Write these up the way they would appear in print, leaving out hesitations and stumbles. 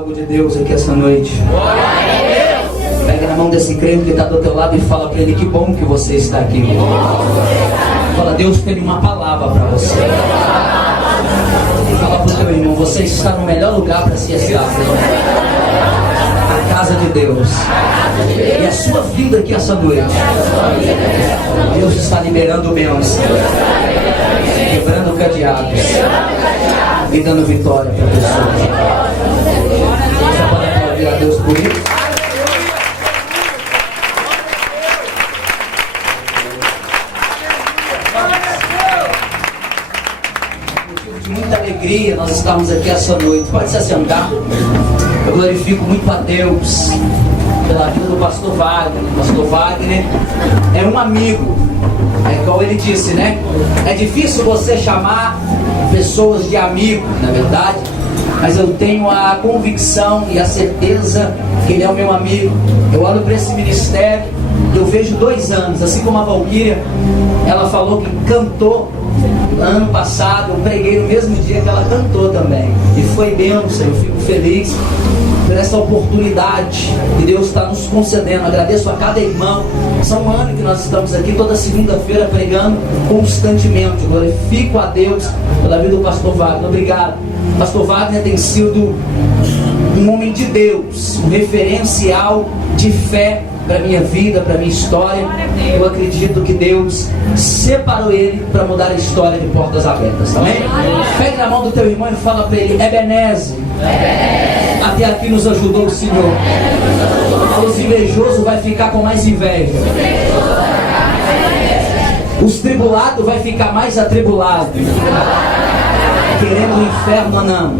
Algo de Deus aqui essa noite. Glória a Deus. Pega na mão desse crente que está do teu lado e fala para ele: que bom que você está aqui. Fala: Deus tem uma palavra para você. Fala para o teu irmão: você está no melhor lugar para se estar. A casa de Deus. E a sua vida aqui essa noite. Deus está liberando bênçãos, quebrando cadeados e dando vitória para a pessoa. Você pode aplaudir a Deus por isso? De muita alegria nós estamos aqui essa noite. Pode se assentar. Eu glorifico muito a Deus pela vida do pastor Wagner. O pastor Wagner é um amigo. É igual ele disse, né? É difícil você chamar pessoas de amigo, na verdade. Mas eu tenho a convicção e a certeza que ele é o meu amigo. Eu olho para esse ministério, eu vejo 2 anos, assim como a Valquíria, ela falou que cantou ano passado, eu preguei no mesmo dia que ela cantou também. E foi bênção, eu fico feliz por essa oportunidade que Deus está nos concedendo. Agradeço a cada irmão. São um ano que nós estamos aqui toda segunda-feira pregando constantemente. Glorifico a Deus pela vida do pastor Wagner. Obrigado. Pastor Wagner tem sido um homem de Deus, um referencial de fé para a minha vida, para a minha história. Eu acredito que Deus separou ele para mudar a história de portas abertas, tá bem? Pega na mão do teu irmão e fala para ele: Ebenezer, até aqui nos ajudou o Senhor. Os invejosos vai ficar com mais inveja. Os tribulados vai ficar mais atribulados. Querendo o inferno ou não,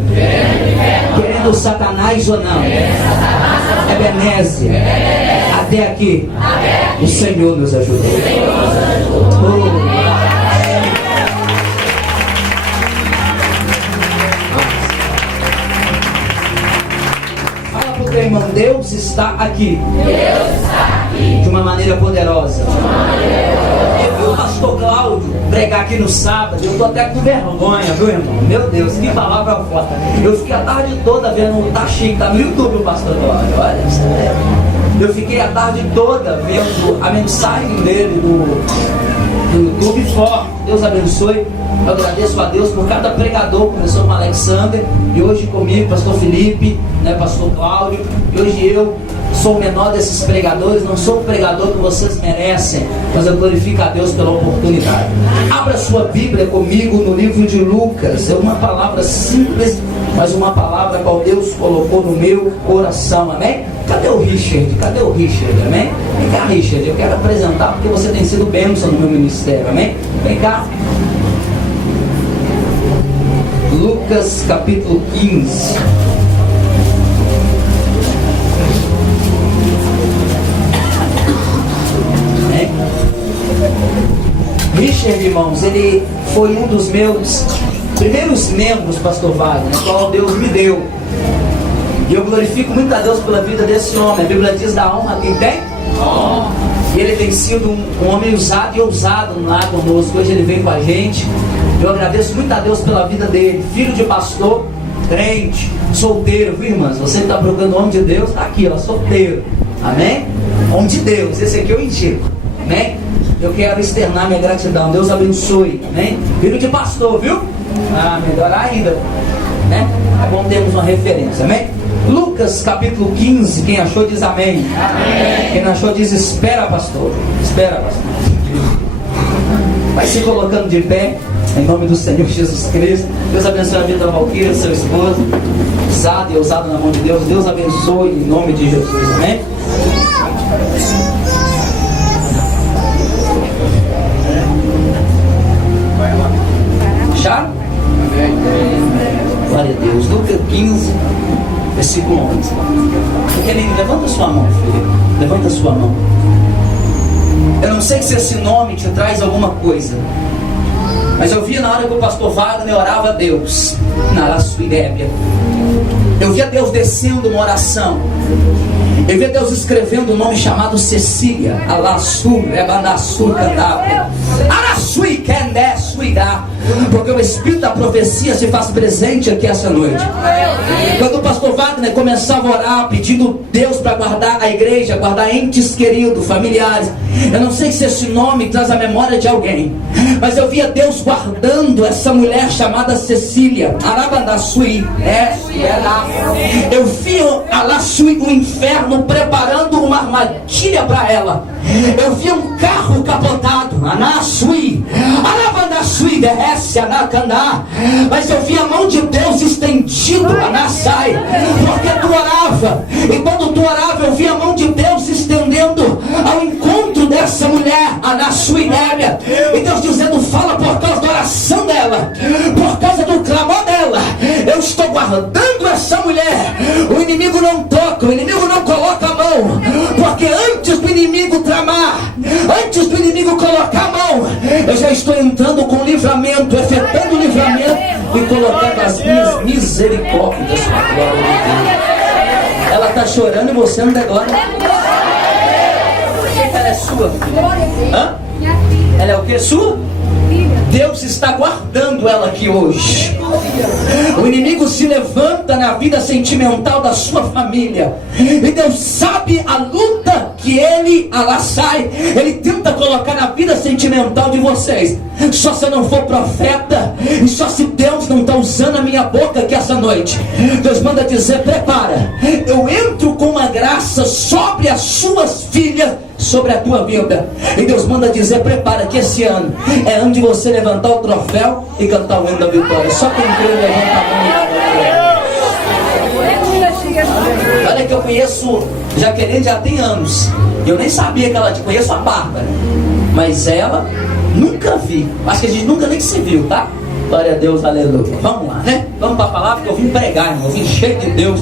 querendo o Satanás ou não, Ebenezer, até aqui o Senhor nos ajudou. Fala para o teu irmão: Deus está aqui. De uma maneira poderosa. Eu vi o pastor Cláudio pregar aqui no sábado. Eu tô até com vergonha, viu, irmão? Meu Deus, que palavra forte. Eu fiquei a tarde toda vendo, tá chique, tá no YouTube o pastor Cláudio. Olha, você vê. Eu fiquei a tarde toda vendo a mensagem dele no YouTube forte. Deus abençoe. Eu agradeço a Deus por cada pregador. Começou com o Alexander e hoje comigo, pastor Felipe, né, pastor Cláudio. E hoje eu sou o menor desses pregadores. Não sou o pregador que vocês merecem, mas eu glorifico a Deus pela oportunidade. Abra sua Bíblia comigo no livro de Lucas. É uma palavra simples, mas uma palavra a qual Deus colocou no meu coração, amém? Cadê o Richard? Cadê o Richard, amém? Vem cá, Richard, eu quero apresentar porque você tem sido bênção no meu ministério, amém? Vem cá. Lucas capítulo 15. Richard, irmãos, ele foi um dos meus primeiros membros, pastor Wagner, qual Deus me deu. E eu glorifico muito a Deus pela vida desse homem. A Bíblia diz: da honra quem tem? E ele tem sido um homem usado e ousado lá conosco. Hoje ele vem com a gente. Eu agradeço muito a Deus pela vida dele. Filho de pastor, crente, solteiro, viu, irmãs? Você que está procurando o homem de Deus, está aqui, ó, solteiro. Amém? Homem de Deus, esse aqui eu indico. Amém? Eu quero externar minha gratidão. Deus abençoe. Amém? Filho de pastor, viu? Ah, melhor ainda, né? É bom termos uma referência. Amém? Lucas capítulo 15. Quem achou diz amém. Amém. Quem não achou diz espera, pastor. Espera, pastor. Vai se colocando de pé em nome do Senhor Jesus Cristo. Deus abençoe a vida da Valquíria, seu esposo, usado e ousado na mão de Deus. Deus abençoe em nome de Jesus. Amém? Acharam? Glória a Deus. Lucas 15, versículo 11. Pequenino, levanta sua mão, filho. Levanta sua mão. Eu não sei se esse nome te traz alguma coisa, mas eu via na hora que o pastor Wagner orava a Deus, na Araçuirébia, eu via Deus descendo uma oração. Eu vi Deus escrevendo um nome chamado Cecília. Alassu, Rebanassu, Candapia. Arasui, Kendé, Suidá. Porque o Espírito da profecia se faz presente aqui essa noite. Quando o pastor Wagner começava a orar, pedindo Deus para guardar a igreja, guardar entes queridos, familiares. Eu não sei se esse nome traz a memória de alguém, mas eu via Deus guardando essa mulher chamada Cecília. Arabandasui, eu vi Alasui, o inferno preparando uma armadilha para ela. Eu vi um carro capotado, Anasui, Arabandasui, derrece Anacandá. Mas eu vi a mão de Deus estendido, Anassai, porque tu orava. E quando tu orava, eu vi a mão de Deus estendendo ao encontro dessa mulher, Anasui Nébia. E Deus dizendo: fala por causa da oração dela, por causa do clamor dela. Eu estou guardando essa mulher. O inimigo não toca, o inimigo não coloca a mão, porque antes do inimigo tramar, antes do inimigo colocar a mão, eu já estou entrando com livramento, efetuando o livramento e colocando as minhas misericórdias para a glória de Deus. Ela está chorando e você não dá glória. Ela é sua? Hã? Ela é o que? Sua? Deus está guardando ela aqui hoje. O inimigo se levanta na vida sentimental da sua família, e Deus sabe a luta que ele ele tenta colocar na vida sentimental de vocês. Só se eu não for profeta, e só se Deus não está usando a minha boca aqui essa noite. Deus manda dizer: prepara, eu entro com uma graça sobre as suas filhas, sobre a tua vida. E Deus manda dizer: prepara, que esse ano é ano de você levantar o troféu e cantar o hino da vitória. Só quem crê levanta a mão e dá glória. Olha que eu conheço Jaqueline já tem anos. Eu nem sabia que ela conheço a Bárbara, mas ela nunca vi. Acho que a gente nunca nem se viu, tá? Glória a Deus, aleluia. Vamos lá, né? Vamos para a palavra, porque eu vim pregar, irmão. Eu vim cheio de Deus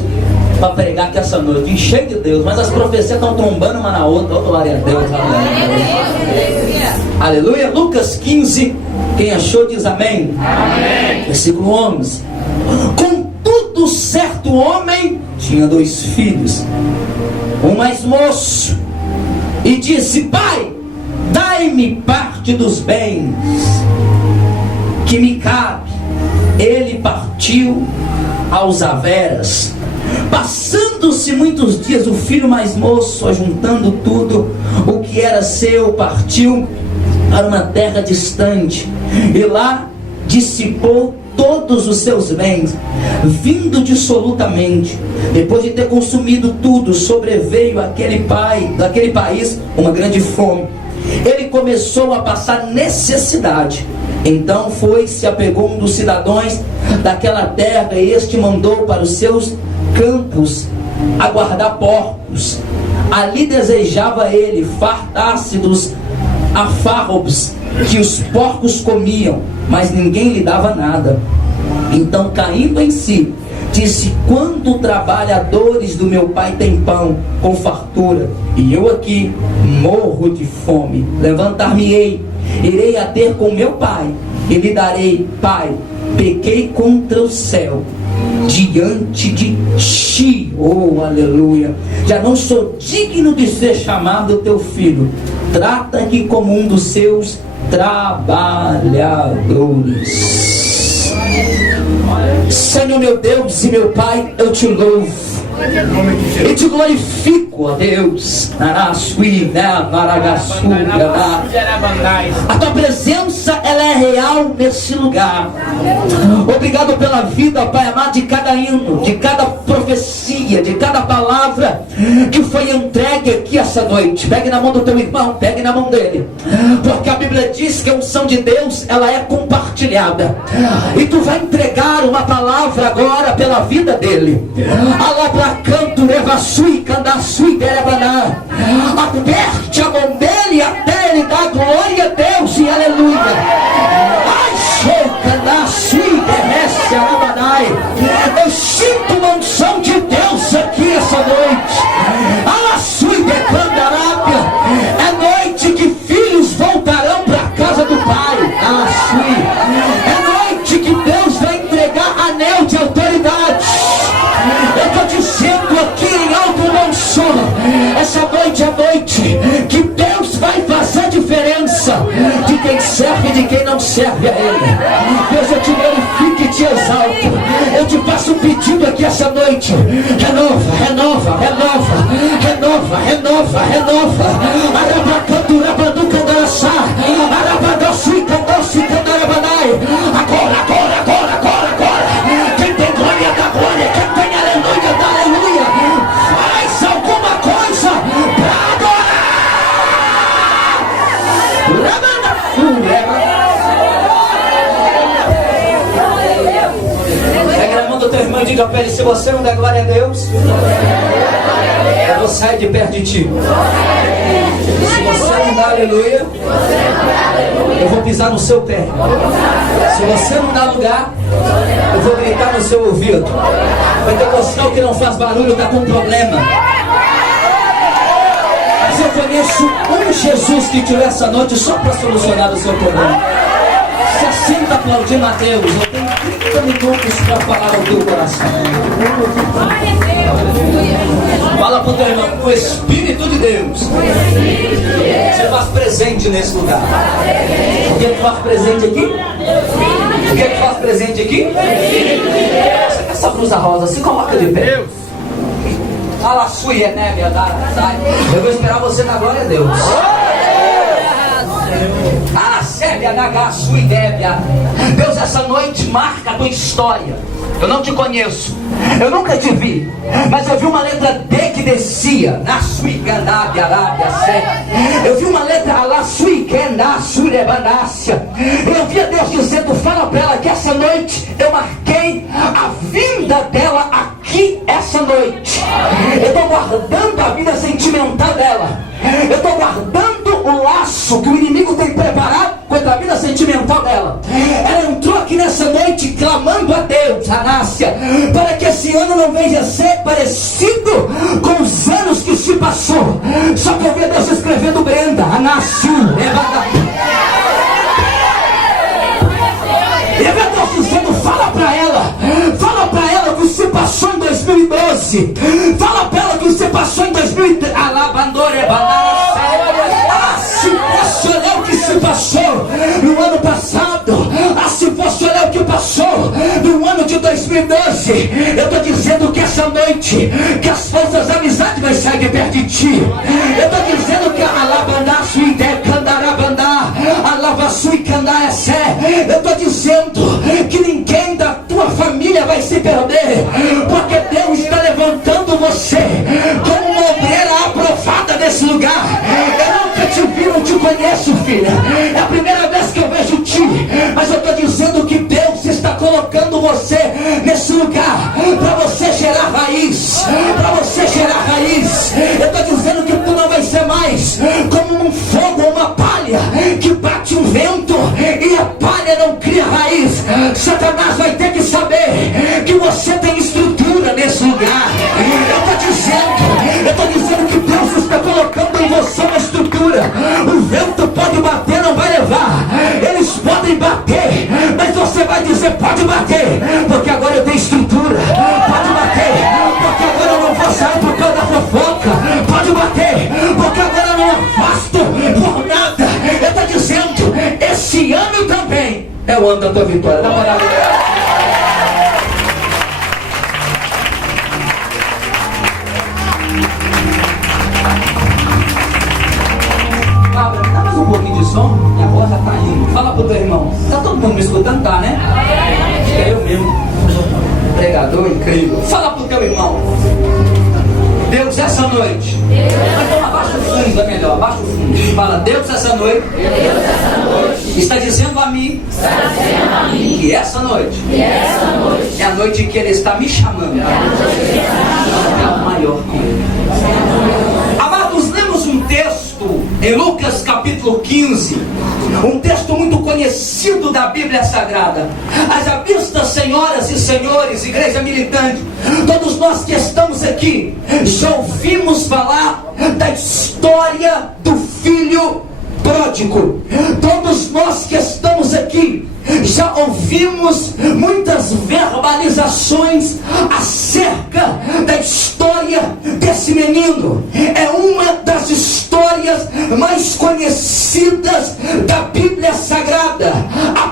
para pregar aqui essa noite. Vim cheio de Deus, mas as profecias estão trombando uma na outra. Oh, glória a Deus, aleluia. Aleluia. Lucas 15. Quem achou diz amém. Amém. Versículo 11. Contudo, certo homem tinha 2 filhos, um mais moço, e disse: pai, dai-me parte dos bens que me cabe. Ele partiu aos haveras. Passando-se muitos dias, o filho mais moço, ajuntando tudo o que era seu, partiu para uma terra distante, e lá dissipou todos os seus bens, vindo dissolutamente. Depois de ter consumido tudo, sobreveio daquele país uma grande fome. Ele começou a passar necessidade. Então foi, se apegou um dos cidadãos daquela terra, e este mandou para os seus campos a guardar porcos. Ali desejava ele fartar-se dos alfarrobos que os porcos comiam, mas ninguém lhe dava nada. Então, caindo em si, disse: quando trabalhadores do meu pai têm pão com fartura, e eu aqui morro de fome, levantar-me-ei, irei a ter com meu pai, e lhe darei: pai, pequei contra o céu diante de ti, oh aleluia, já não sou digno de ser chamado teu filho, trata aqui como um dos seus trabalhadores. Senhor meu Deus e meu Pai, eu te louvo e te glorifico, ó Deus. A tua presença, ela é real nesse lugar. Obrigado pela vida, Pai amado, de cada hino, de cada profecia, de cada palavra que foi entregue aqui essa noite. Pegue na mão do teu irmão, pegue na mão dele, porque a Bíblia diz que a unção de Deus, ela é compartilhada, e tu vai entregar uma palavra agora pela vida dele. Canto, Revassui, Candassui, Derebaná. Aperte a mão dele até ele dar glória a Deus e aleluia. Ai, show, Candassui, Derrece, Arabanai. Eu sinto uma unção de Deus aqui essa noite. Alassui, Decandarábia. É noite que filhos voltarão para a casa do Pai. Alassui. É noite que Deus vai entregar anel de autoridade. Eu estou dizendo aqui em alto bom som, serve a Ele. Deus, eu te glorifico e te exalto. Eu te faço um pedido aqui essa noite. Renova, renova, renova, renova, renova, renova. Arabacantura, banduca, dança. Arabadoci, candoci, candarabanai. Agora, agora, agora, agora, agora. Quem tem glória dá glória. Quem tem aleluia dá aleluia. Faz alguma coisa para adorar. Pega na mão do teu irmão e diga para ele: se você não der glória a Deus, eu vou sair de perto de ti. Se você não dá aleluia, eu vou pisar no seu pé. Se você não dá lugar, eu vou gritar no seu ouvido. Pentecostal que não faz barulho está com problema. Mas eu conheço um Jesus que tirou essa noite só para solucionar o seu problema. Se senta aplaudindo a Deus. Eu tenho 30 minutos para falar ao teu coração. Fala para o teu irmão: o Espírito de Deus se faz presente nesse lugar. O que é que faz presente aqui? O que é que faz presente aqui? Essa blusa rosa se coloca de pé. Fala sua Enébia, eu vou esperar você na glória a Deus. Deus, essa noite marca a tua história. Eu não te conheço, eu nunca te vi, mas eu vi uma letra D que descia na Suicandábia, Arábia, eu vi uma letra lá, Suicandá, Surebanácia. Eu vi a Deus dizendo: fala para ela que essa noite eu marquei a vinda dela aqui essa noite. Eu estou guardando a vida sentimental dela. Eu estou guardando o laço que o inimigo tem preparado contra a vida sentimental dela. Ela entrou aqui nessa noite clamando a Deus, Anácia, para que esse ano não venha a ser parecido com os anos que se passou. Só que eu vi Deus escrevendo Brenda, Anácia, e eu vi Deus dizendo: fala para ela que você passou em 2012, fala para ela que você passou em 2013, se fosse olhar o que se passou no ano passado, se fosse olhar o que passou no ano de 2012, eu estou dizendo que essa noite, que as falsas amizades vão sair de perto de ti. Eu estou dizendo que a Alabandá, Suidé, Candarabandá, Alavassui, Candaessé, eu estou dizendo que ninguém da tua família vai se perder, porque Deus está levantando você como uma obreira aprovada nesse lugar. Eu nunca te vi, não te conheço, filha. É a primeira vez que eu vejo ti, mas eu estou dizendo que Deus está colocando você nesse lugar para você gerar raiz, para você gerar raiz. Eu estou dizendo que tu não vai ser mais como um fogo ou uma palha que bate um vento e a palha não cria raiz. Satanás vai ter que saber que você tem estrutura nesse lugar. Eu estou dizendo que Deus está colocando em você uma estrutura. O vento pode bater, não vai levar. Eles podem bater, mas você vai dizer: pode bater, porque agora eu tenho estrutura. Pode bater, porque agora eu não vou sair por causa da fofoca. Pode bater, porque agora eu não afasto por nada. Eu estou dizendo: esse ano também é o ano da tua vitória. Dá para dá mais um pouquinho de som, minha voz já está indo. Fala pro teu irmão: tá todo mundo me escutando? Tá, né? Acho que é eu mesmo, pregador incrível. Fala pro teu irmão: Deus, essa noite. Então abaixa o fundo, é melhor, abaixa o fundo. Fala: Deus, essa noite, está dizendo a mim que essa noite é a noite que Ele está me chamando para o maior com Ele. Amados, lemos um texto em Lucas capítulo 15, um texto muito conhecido da Bíblia Sagrada. Haja vista, senhoras e senhores, igreja militante, todos nós que estamos aqui já ouvimos falar da história do filho pródigo. Todos nós que estamos aqui já ouvimos muitas verbalizações acerca da história desse menino. É uma das histórias mais conhecidas da Bíblia Sagrada. A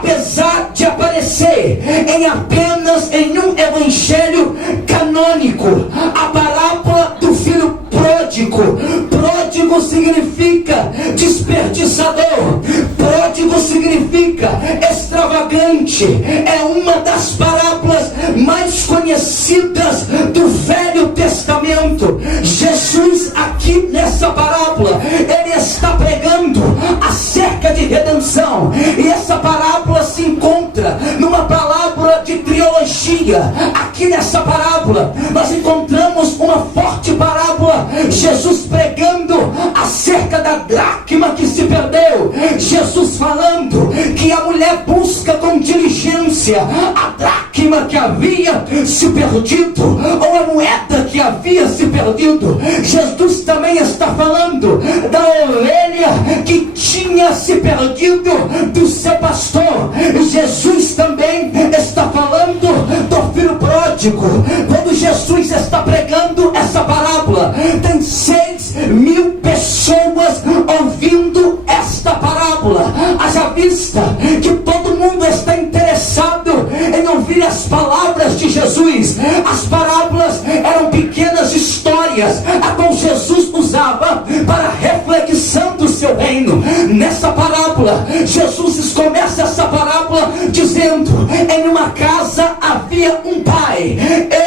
em um evangelho canônico, a parábola do filho pródigo. Pródigo significa desperdiçador, pródigo significa extravagante. É uma das parábolas mais conhecidas do Velho Testamento. Jesus, aqui nessa parábola, ele está pregando acerca de redenção, e essa parábola se encontra numa palavra de trilogia. Aqui nessa parábola nós encontramos uma forte parábola, Jesus pregando acerca da dracma que se perdeu, Jesus falando que a mulher busca com diligência a dracma que havia se perdido, ou a moeda que havia se perdido. Jesus também está falando da ovelha que tinha se perdido do seu pastor. Jesus também está falando do filho pródigo. Quando Jesus está pregando essa parábola, tem 6.000 pessoas ouvindo esta parábola. Haja vista que todo mundo está interessado em ouvir as palavras de Jesus. As parábolas eram pequenas histórias a qual Jesus usava para a reflexão do seu reino. Nessa parábola, Jesus começa essa parábola dizendo: em uma casa havia um pai.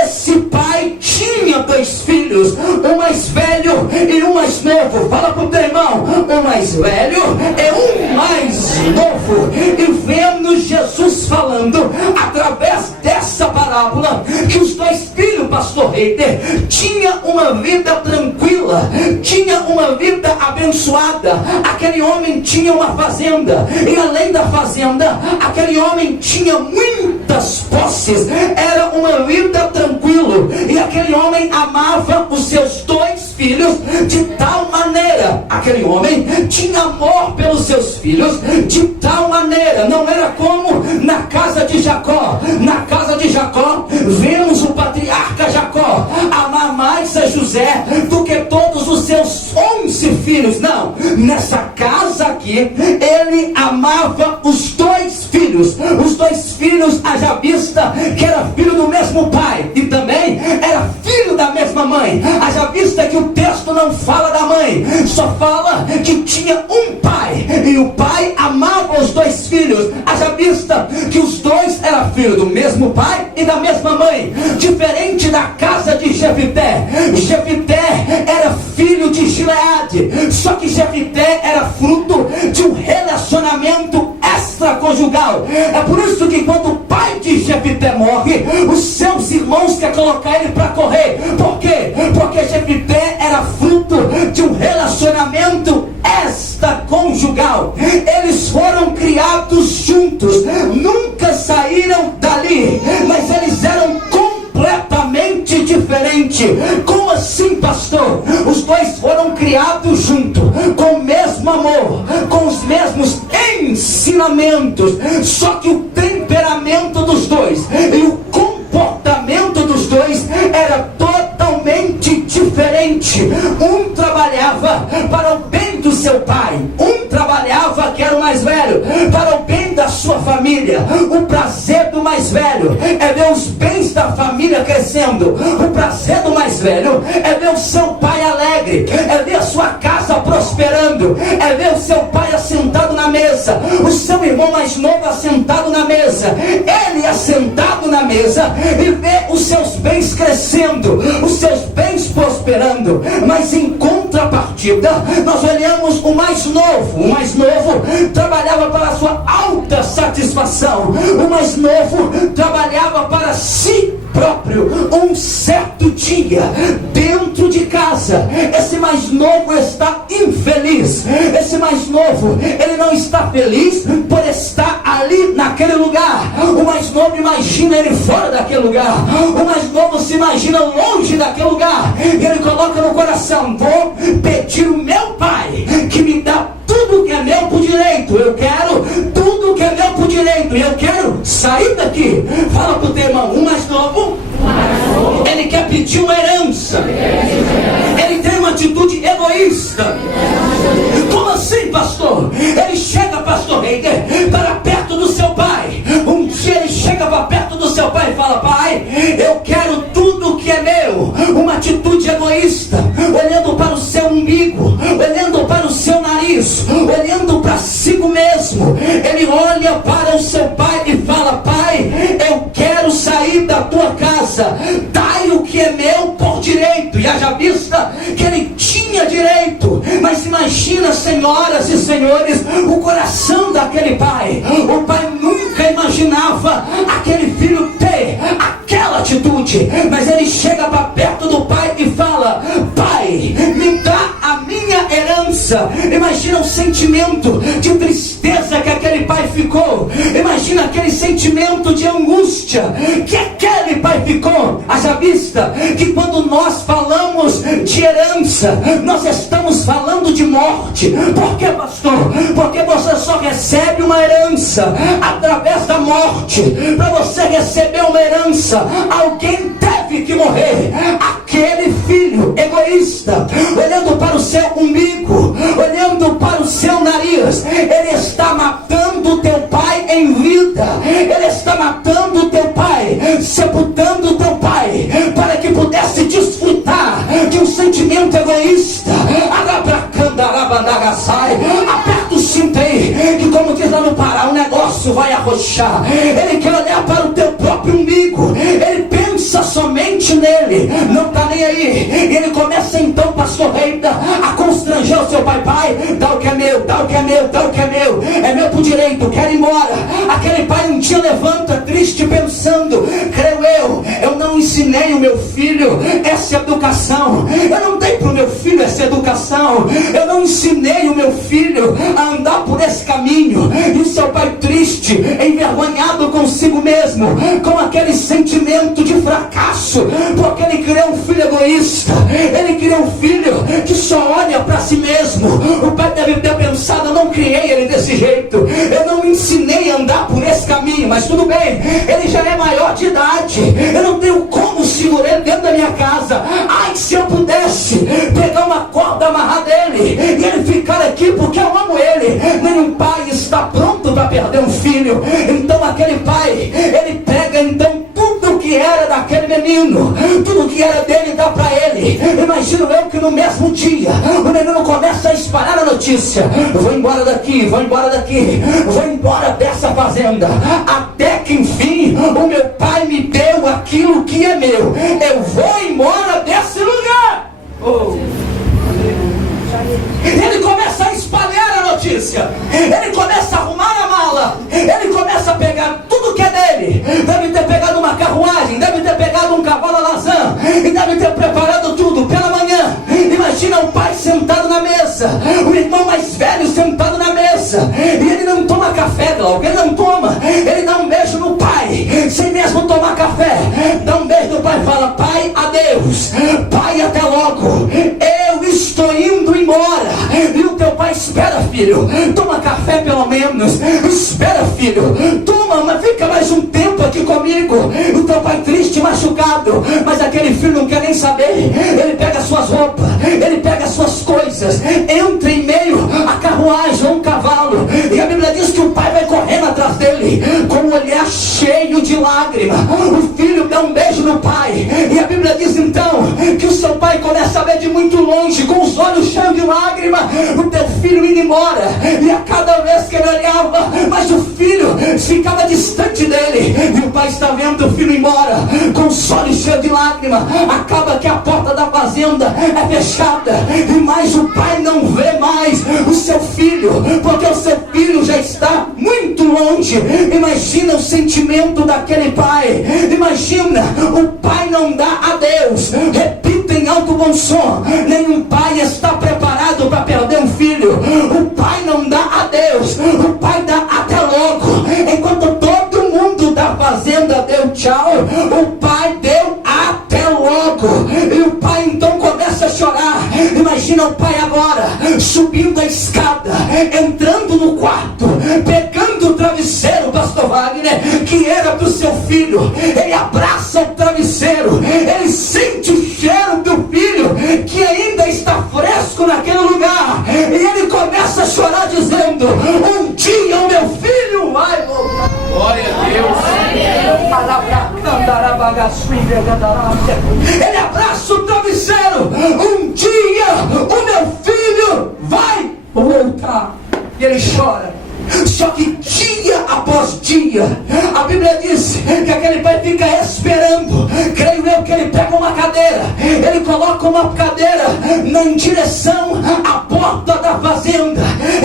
Esse pai tinha 2 filhos, um mais velho e um mais novo. Fala para o teu irmão: um mais velho e um mais novo. E vemos Jesus falando através dessa parábola que os 2 filhos, pastor Reiter, tinha uma vida tranquila, tinha uma vida abençoada. Aquele homem tinha uma fazenda, e além da fazenda, aquele homem tinha muitas posses. Era uma vida tranquila, e aquele homem amava os seus 2 filhos de tal maneira. Aquele homem tinha amor pelos seus filhos de tal maneira. Não era como na casa de Jacó. Na casa de Jacó, vemos o patriarca Jacó amar mais a José do que todos os seus 11 filhos. Não, nessa casa aqui, ele amava os 2 filhos. Os 2 filhos, haja vista que era filho do mesmo pai e também era filho da mesma mãe. Haja vista que o texto não fala da mãe, só fala que tinha um pai, e o pai amava os 2 filhos. Haja vista que os 2 eram filhos do mesmo pai e da mesma mãe. Diferente da casa de Jefité. Jefité era filho de Gileade, só que Jefité era fruto de um relacionamento extraconjugal. É por isso que quando o pai de Jefité morre, os seus irmãos querem colocar ele para correr. Por quê? Porque Jefité era fruto de um relacionamento extraconjugal. Eles foram criados juntos, nunca saíram dali, mas eles eram completamente diferentes. Como assim, pastor? Os 2 foram criados juntos, com o mesmo amor, com os mesmos ensinamentos, só que o temperamento dos 2 e o comportamento dos 2 era totalmente diferente. Um trabalhava para o bem do seu pai, um trabalhava, que era o mais velho, para o bem da sua família. O prazer do mais velho é ver os bens da família crescendo. O prazer do mais velho é ver o seu pai alegre, é ver a sua casa prosperando, é ver o seu pai assentado na mesa, o seu irmão mais novo assentado na mesa, ele assentado na mesa e ver os seus bens crescendo, os seus bens prosperando. Mas em contrapartida, nós olhamos o mais novo. O mais novo trabalhava para a sua alta satisfação. O mais novo trabalhava para si próprio. Um certo dia, dentro de casa, esse mais novo está infeliz. Esse mais novo, ele não está feliz por estar ali naquele lugar. O mais novo imagina ele fora daquele lugar. O mais novo se imagina longe daquele lugar. E ele coloca no coração: vou pedir o meu pai que me dá tudo que é meu por direito. Eu quero tudo que é meu por direito, e eu quero sair daqui. Fala para o teu irmão: o mais novo, ele quer pedir uma herança. Ele tem uma atitude egoísta. Como assim, pastor? Ele chega, pastor Reiter, para perto do seu pai. Um dia ele chega para perto do olhando para o seu umbigo, olhando para o seu nariz, olhando para si mesmo. Ele olha para o seu pai e fala: pai, eu quero sair da tua casa, dai o que é meu por direito. E haja vista que ele tinha direito. Mas imagina, senhoras e senhores, o coração daquele pai. O pai nunca imaginava aquele filho ter aquela atitude, mas ele chega para perto do pai e fala: pai, me dá a minha herança. Imagina o sentimento de tristeza que aquele pai ficou. Imagina aquele sentimento de angústia que aquele pai ficou. Haja vista que quando nós falamos de herança, nós estamos falando de morte. Por que, pastor? Porque você só recebe uma herança através da morte. Para você receber uma herança, alguém teve que morrer. Aquele filho egoísta, olhando para o seu umbigo, olhando para o seu nariz, ele está matando o teu pai em vida. Ele está matando o teu pai, sepultando o teu pai, para que pudesse desfrutar de um sentimento egoísta. Aperta o cinto aí, que como diz lá no Pará, o negócio vai arrochar. Ele quer olhar para o teu próprio umbigo, ele pensa somente nele, não está nem aí. E ele começa então, pastor Reida, a constranger o seu pai: pai, dá o que é meu, dá o que é meu, dá o que é meu, é meu por direito, quero ir embora. Aquele pai um dia levanta triste pensando: creio eu não ensinei o meu filho essa educação, eu não dei para o meu filho essa educação, eu não ensinei o meu filho a andar por esse caminho. E o seu pai triste, envergonhado consigo mesmo, com aquele sentimento de fracasso, porque ele criou um filho egoísta, ele criou um filho que só olha para si mesmo. O pai deve ter pensado: eu não criei ele desse jeito, eu não ensinei a andar por esse caminho, mas tudo bem, ele já é maior de idade, eu não tenho como segurar ele dentro da minha casa. Ai, se eu pudesse pegar uma corda, amarrar dele e ele ficar aqui, porque eu amo ele. Nenhum pai está pronto para perder um filho. Então aquele pai, ele pega então tudo que era daquele menino, tudo que era dele, dá para ele. Imagino eu que no mesmo dia o menino começa a espalhar a notícia: vou embora daqui, vou embora daqui, vou embora dessa fazenda, até que enfim o meu pai me deu aquilo que é meu, eu vou embora desse lugar. Ele começa a espalhar a notícia, ele começa a arrumar a mala, ele começa a pegar tudo que é dele. Deve ter pegado uma carruagem, deve ter pegado um cavalo alazã, e deve ter preparado tudo pela manhã. Imagina o pai sentado na mesa, o irmão mais velho sentado na mesa, e ele não toma café, Glauco, ele não toma, ele dá um beijo no pai, sem mesmo tomar café, dá um beijo no pai e fala: pai, adeus, pai, até logo, eu estou indo embora. E o teu pai: espera, filho, toma café pelo menos, espera, filho, toma, mas fica mais um tempo aqui comigo. O teu pai triste, machucado, mas aquele filho não quer nem saber. Ele pega suas roupas, ele pega suas coisas, entra em meio a carruagem ou um cavalo, e a Bíblia diz que o pai vai correndo atrás dele, com o olhar cheio de lágrima. O filho dá um beijo no pai, e a Bíblia diz então que o seu pai começa a ver de muito longe, com os olhos cheios de lágrima, o teu filho indo embora. E a cada vez que ele olhava, mas o filho ficava distante dele, e o pai está vendo o filho embora, com os olhos cheios de lágrima. Acaba que a porta da fazenda é fechada, e mais o pai não vê mais o seu filho, porque o seu filho já está muito longe. Imagina o sentimento daquele pai, imagina, o pai não dá adeus. Repita em alto bom som: nenhum pai está preparado para perder um filho. O pai não dá adeus, o pai dá até logo. Enquanto todo mundo da fazenda deu tchau, o pai deu até logo. E o pai então começa a chorar. Imagina o pai agora subindo a escada, entrando no quarto, pegando o travesseiro, pastor Wagner, que era do seu filho. Ele abraça o travesseiro, ele sente o cheiro do filho que ainda está fresco naquele lugar, e ele começa a chorar dizendo: um dia o meu filho vai voltar. Glória a Deus. Ele abraça o travesseiro: um voltar. E ele chora. Só que dia após dia, a Bíblia diz que aquele pai fica esperando. Creio eu que ele pega uma cadeira, ele coloca uma cadeira em direção à porta da fazenda.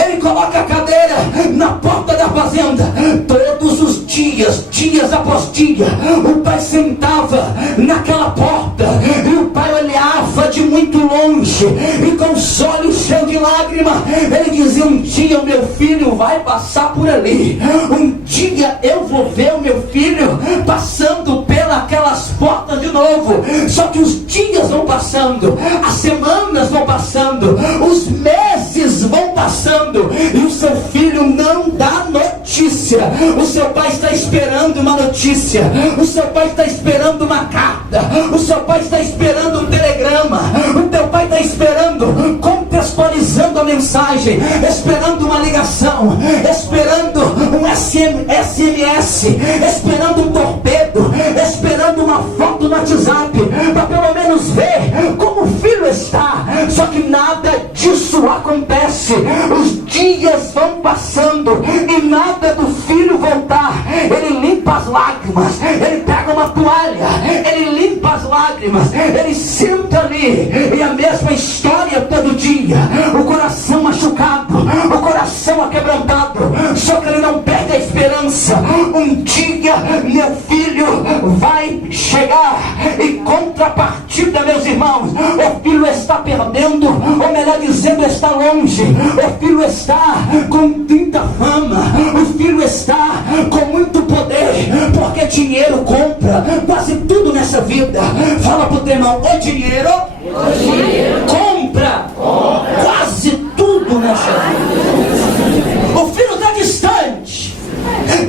Ele coloca a cadeira na porta da fazenda. Todos os dias, dias após dia, o pai sentava naquela porta e o pai olhava de muito longe e com os olhos cheios de lágrima, ele dizia: um dia o meu filho vai passar por ali, um dia eu vou ver o meu filho passando pelas portas de novo. Só que os dias vão passando, as semanas vão passando, os meses vão passando e o seu filho não dá notícia. O seu pai está esperando uma notícia, o seu pai está esperando uma carta, o seu pai está esperando um telegrama, o teu pai está esperando, contextualizando a mensagem, esperando uma ligação, esperando um SMS, esperando um torpedo, esperando uma foto no WhatsApp, para pelo menos ver como o filho está. Só que nada disso acontece. Os dias vão passando e nada do filho voltar. Ele limpa as lágrimas, ele pega uma toalha, ele limpa as lágrimas, ele senta ali, e a mesma história todo dia, o coração machucado, o coração aquebrantado. Só que ele não perde a esperança. Um dia meu filho vai chegar. E contrapartida, meus irmãos, o filho está perdendo, ou melhor dizendo, está longe. O filho está com muita fama, o filho está com muito poder, porque dinheiro compra quase tudo nessa vida. Fala pro teu irmão: o dinheiro compra quase tudo nessa vida. O filho está distante,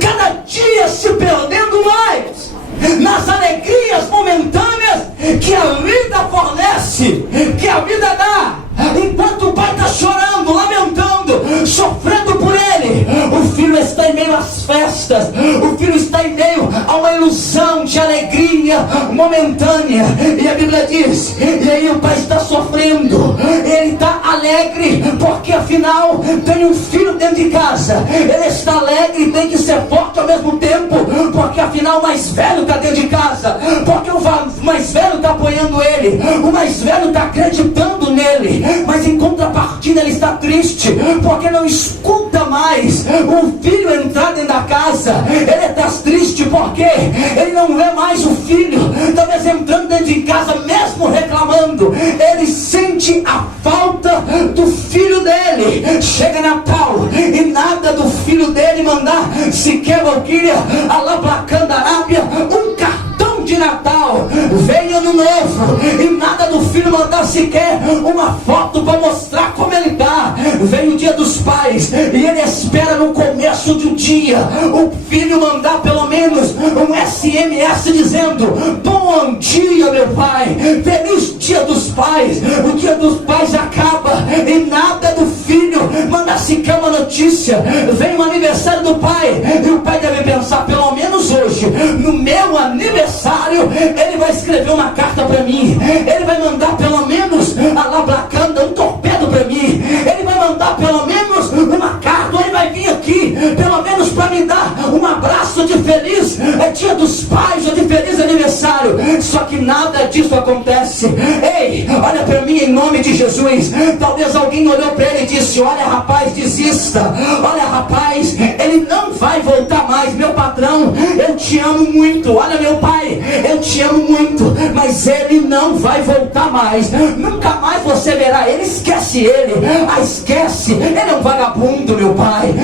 cada dia se perdendo mais nas alegrias momentâneas que a vida fornece, que a vida dá. Enquanto o pai está chorando, lamentando, sofrendo por ele, o filho está em meio às festas, o filho está em meio a uma ilusão de alegria momentânea. E a Bíblia diz, e aí o pai está sofrendo, ele está alegre, porque afinal tem um filho dentro de casa. Ele está alegre e tem que ser forte ao mesmo tempo, porque afinal o mais velho está dentro de casa, porque o mais velho está apoiando ele, o mais velho está acreditando nele. Mas em contrapartida ele está triste, porque não escuta mais o filho entrar dentro da casa. Ele está triste porque ele não vê mais o filho, talvez entrando dentro de casa, mesmo reclamando. Ele sente a falta do filho dele. Chega Natal e nada do filho dele mandar sequer Valquíria, alaplacando a Arábia, um cartão de Natal. Vem Ano Novo e nada do filho mandar sequer uma foto para mostrar como ele está. Vem o Dia dos Pais e ele espera no começo do dia o filho mandar pelo menos um SMS dizendo: bom dia, meu pai, feliz Dia dos Pais. O Dia dos Pais acaba e nada do filho manda sequer uma notícia. Vem o aniversário do pai e o pai deve pensar: pelo menos hoje, no meu aniversário, ele vai escrever uma carta para mim, ele vai mandar pelo menos a Labracanda, um torpedo para mim, ele vai mandar pelo menos uma carta, ou ele vai vir aqui pelo menos para me dar um abraço de feliz Dia dos Pais ou de feliz aniversário. Só que nada disso acontece. Ei, olha para mim em nome de Jesus. Talvez alguém olhou para ele e disse: olha rapaz, desista, olha rapaz, ele não vai voltar mais. Meu patrão, eu te amo muito, olha meu pai, eu te amo muito, mas ele não vai voltar mais, nunca mais você verá ele. Esquece ele, esquece, ele é um vagabundo, meu pai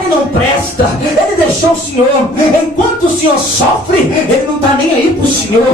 ele não presta, ele deixou o senhor. Enquanto o senhor sofre, ele não está nem aí para o senhor.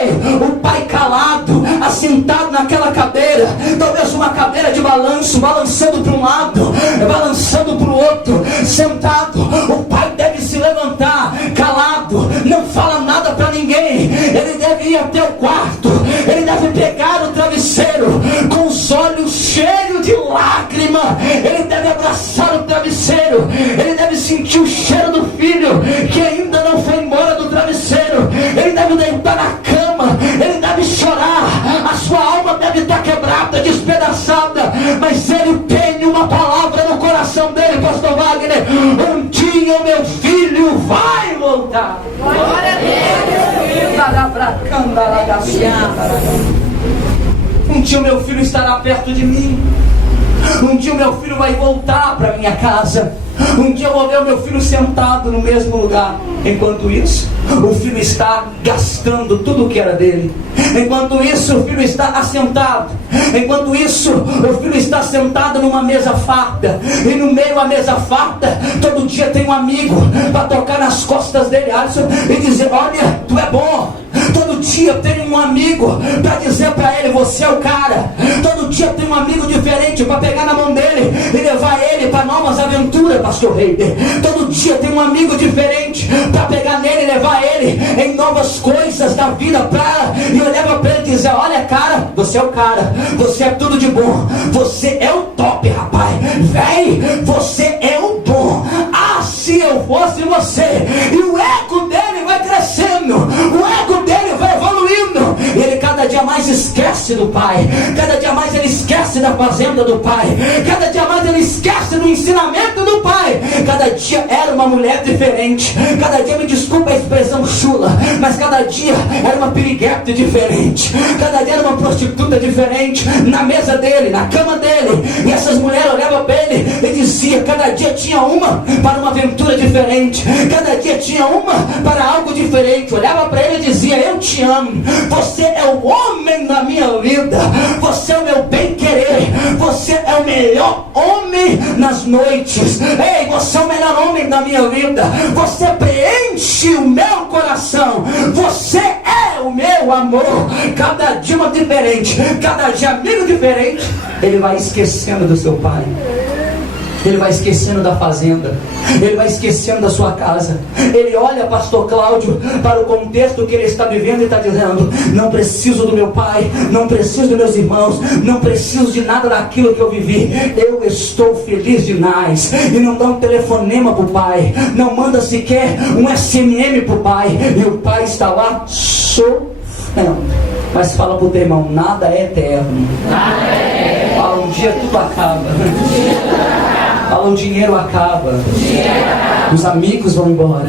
Ei, o pai calado, assentado naquela cadeira, talvez uma cadeira de balanço, balançando para um lado, balançando para o outro, sentado. O pai deve se levantar, calado, não fala nada para ninguém. Ele deve ir até o quarto, ele deve pegar o travesseiro com os olhos cheios de lágrima, ele deve abraçar o travesseiro, ele deve sentir o cheiro do filho que ainda não foi embora do travesseiro, ele deve deitar na cama, ele deve chorar, a sua alma deve estar quebrada, despedaçada, mas ele tem uma palavra pastor Wagner, um dia o meu filho vai voltar. Glória a Deus. Um dia o meu filho estará perto de mim. Um dia o meu filho vai voltar para minha casa. Um dia eu vou ver o meu filho sentado no mesmo lugar. Enquanto isso, o filho está gastando tudo o que era dele. Enquanto isso, o filho está assentado. Enquanto isso, o filho está sentado numa mesa farta. E no meio da mesa farta, todo dia tem um amigo para tocar nas costas dele, Alisson, e dizer: olha, tu é bom. Todo dia tem um amigo para dizer para ele: você é o cara. Todo dia tem um amigo diferente para pegar na mão dele e levar ele para novas aventuras, pastor Reider. Todo dia tem um amigo diferente para pegar nele e levar ele em novas coisas da vida, e olhar para ele e dizer: olha, cara, você é o cara, você é tudo de bom, você é o top, rapaz, véi, você é o bom. Ah, se eu fosse você. E o ego dele vai crescendo, o ego dele vai evoluindo, e ele cada dia mais esquece do pai, cada dia mais ele esquece da fazenda do pai, cada dia mais ele esquece do ensinamento do pai. Cada dia era uma mulher diferente, cada dia, me desculpa a expressão chula, mas cada dia era uma piriguete diferente, cada dia era uma prostituta diferente na mesa dele, na cama dele. E essas mulheres olhavam para ele e diziam: cada dia tinha uma para uma aventura diferente, cada dia tinha uma para algo diferente. Olhava para ele e dizia: eu te amo, você é o homem da minha vida, você é o meu bem-querer, você é o melhor homem nas noites. Ei, você é o melhor homem da minha vida, você preenche o meu coração, você é o meu amor. Cada dia uma diferente, cada dia amigo diferente. Ele vai esquecendo do seu pai, ele vai esquecendo da fazenda, ele vai esquecendo da sua casa. Ele olha, pastor Cláudio, para o contexto que ele está vivendo e está dizendo: não preciso do meu pai, não preciso dos meus irmãos, não preciso de nada daquilo que eu vivi. Eu estou feliz demais. E não dá um telefonema para o pai, não manda sequer um SMM para o pai, e o pai está lá sofrendo. Mas fala para o teu irmão: nada é eterno. Fala, um dia tudo acaba. Fala, o dinheiro acaba. Os amigos vão embora.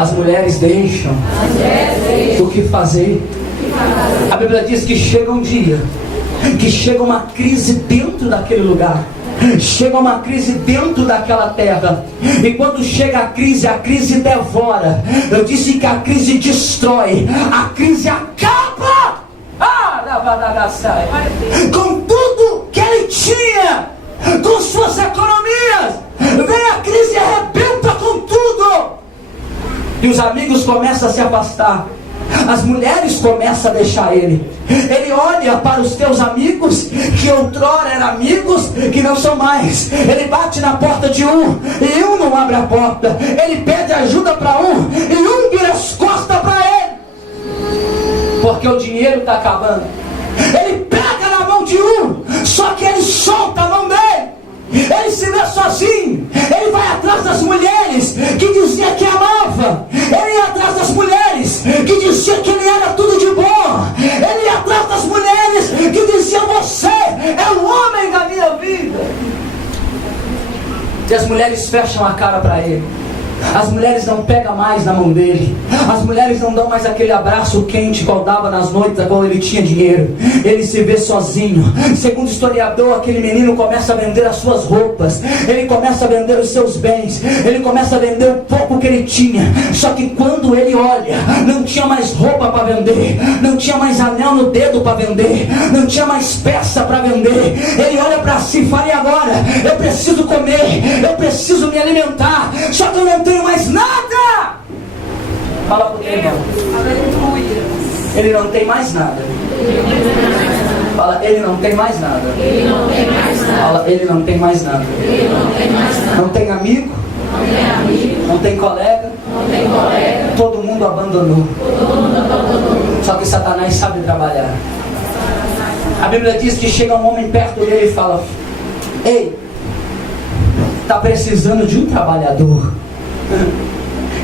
As mulheres deixam. O que fazer? A Bíblia diz que chega um dia, que chega uma crise dentro daquele lugar, chega uma crise dentro daquela terra. E quando chega a crise devora. Eu disse que a crise destrói, a crise acaba com tudo que ele tinha, com suas economias. Vem a crise e arrebenta com tudo. E os amigos começam a se afastar, as mulheres começam a deixar ele. Ele olha para os teus amigos, que outrora eram amigos, que não são mais. Ele bate na porta de um, e um não abre a porta. Ele pede ajuda para um, e um vira as costas para ele, porque o dinheiro está acabando. Ele pega na mão de um, só que ele solta a mão dele. Ele se vê sozinho. Ele vai atrás das mulheres que dizia que amava. Ele ia atrás das mulheres que dizia que ele era tudo de bom. Ele ia atrás das mulheres que diziam: você é o homem da minha vida. E as mulheres fecham a cara para ele. As mulheres não pegam mais na mão dele. As mulheres não dão mais aquele abraço quente qual dava nas noites quando ele tinha dinheiro. Ele se vê sozinho. Segundo o historiador, aquele menino começa a vender as suas roupas, ele começa a vender os seus bens, ele começa a vender o pouco que ele tinha. Só que quando ele olha, não tinha mais roupa para vender, não tinha mais anel no dedo para vender, não tinha mais peça para vender. Ele olha para si e fala: e agora? Eu preciso comer, eu preciso me alimentar, só que eu não tenho mais nada. Fala para o teu irmão: ele não tem mais nada. Fala: ele não tem mais nada. Fala: ele não tem mais nada. Não tem amigo, não tem colega, todo mundo abandonou. Só que Satanás sabe trabalhar. A Bíblia diz que chega um homem perto dele e fala: ei, está precisando de um trabalhador.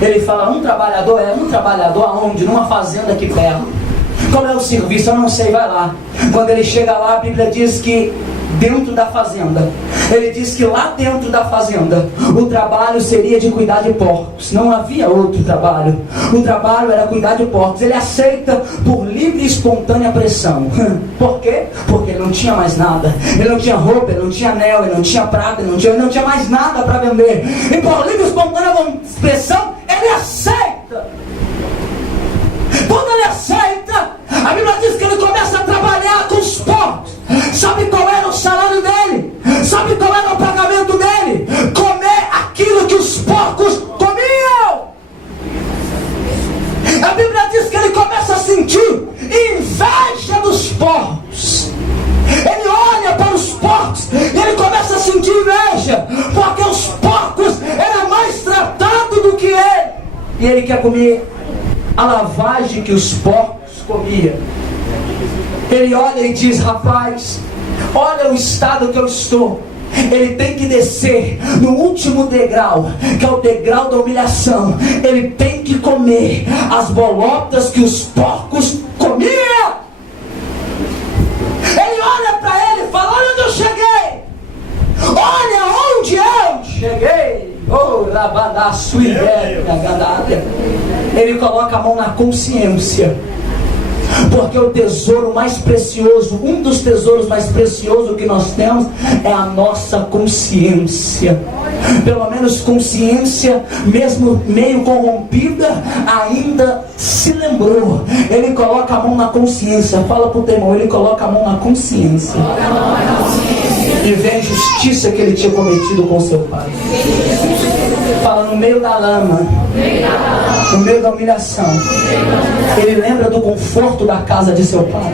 Ele fala: um trabalhador? É um trabalhador aonde? Numa fazenda aqui perto. Qual é o serviço? Eu não sei, vai lá. Quando ele chega lá, a Bíblia diz que dentro da fazenda. Ele diz que lá dentro da fazenda o trabalho seria de cuidar de porcos. Não havia outro trabalho. O trabalho era cuidar de porcos. Ele aceita por livre e espontânea pressão. Por quê? Porque ele não tinha mais nada. Ele não tinha roupa, ele não tinha anel, ele não tinha prata, ele não tinha mais nada para vender. E por livre e espontânea pressão ele aceita. Quando ele aceita, a Bíblia diz que ele começa a trabalhar com os porcos. Sabe qual era o salário dele? Sabe qual era o pagamento dele? Comer aquilo que os porcos comiam. A Bíblia diz que ele começa a sentir inveja dos porcos. Ele olha para os porcos e ele começa a sentir inveja, porque os porcos eram mais tratados do que ele. E ele quer comer a lavagem que os porcos comiam. Ele olha e diz: rapaz, olha o estado que eu estou. Ele tem que descer no último degrau, que é o degrau da humilhação. Ele tem que comer as bolotas que os porcos comiam. Ele olha para ele e fala: olha onde eu cheguei. Olha onde eu cheguei. Oh, labadaço e ele coloca a mão na consciência. Porque o tesouro mais precioso, um dos tesouros mais preciosos que nós temos é a nossa consciência. Pelo menos consciência, mesmo meio corrompida, ainda se lembrou. Ele coloca a mão na consciência. Fala para o teu irmão, ele coloca a mão na consciência. E vê a injustiça que ele tinha cometido com seu pai. Fala, no meio da lama, no meio da humilhação, ele lembra do conforto da casa de seu pai.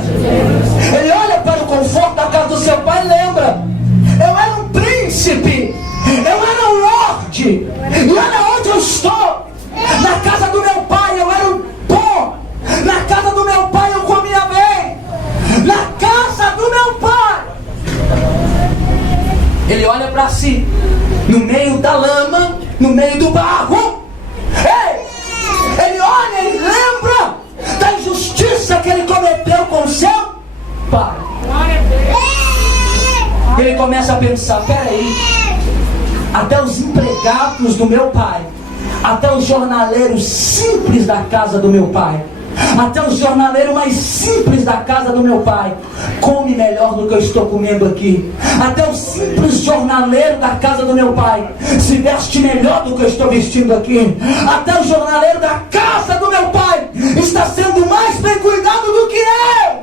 Ele olha para o conforto da casa do seu pai e lembra: eu era um príncipe, eu era um lorde, e olha onde eu estou. Na casa do meu pai eu era um bom, na casa do meu pai eu comia bem, na casa do meu pai. Ele olha para si, no meio da lama, no meio do barro. Ele olha e lembra da injustiça que ele cometeu com seu pai. Ele começa a pensar: peraí, até os empregados do meu pai, até os jornaleiros simples da casa do meu pai, até o jornaleiro mais simples da casa do meu pai come melhor do que eu estou comendo aqui. Até o simples jornaleiro da casa do meu pai se veste melhor do que eu estou vestindo aqui. Até o jornaleiro da casa do meu pai está sendo mais bem cuidado do que eu.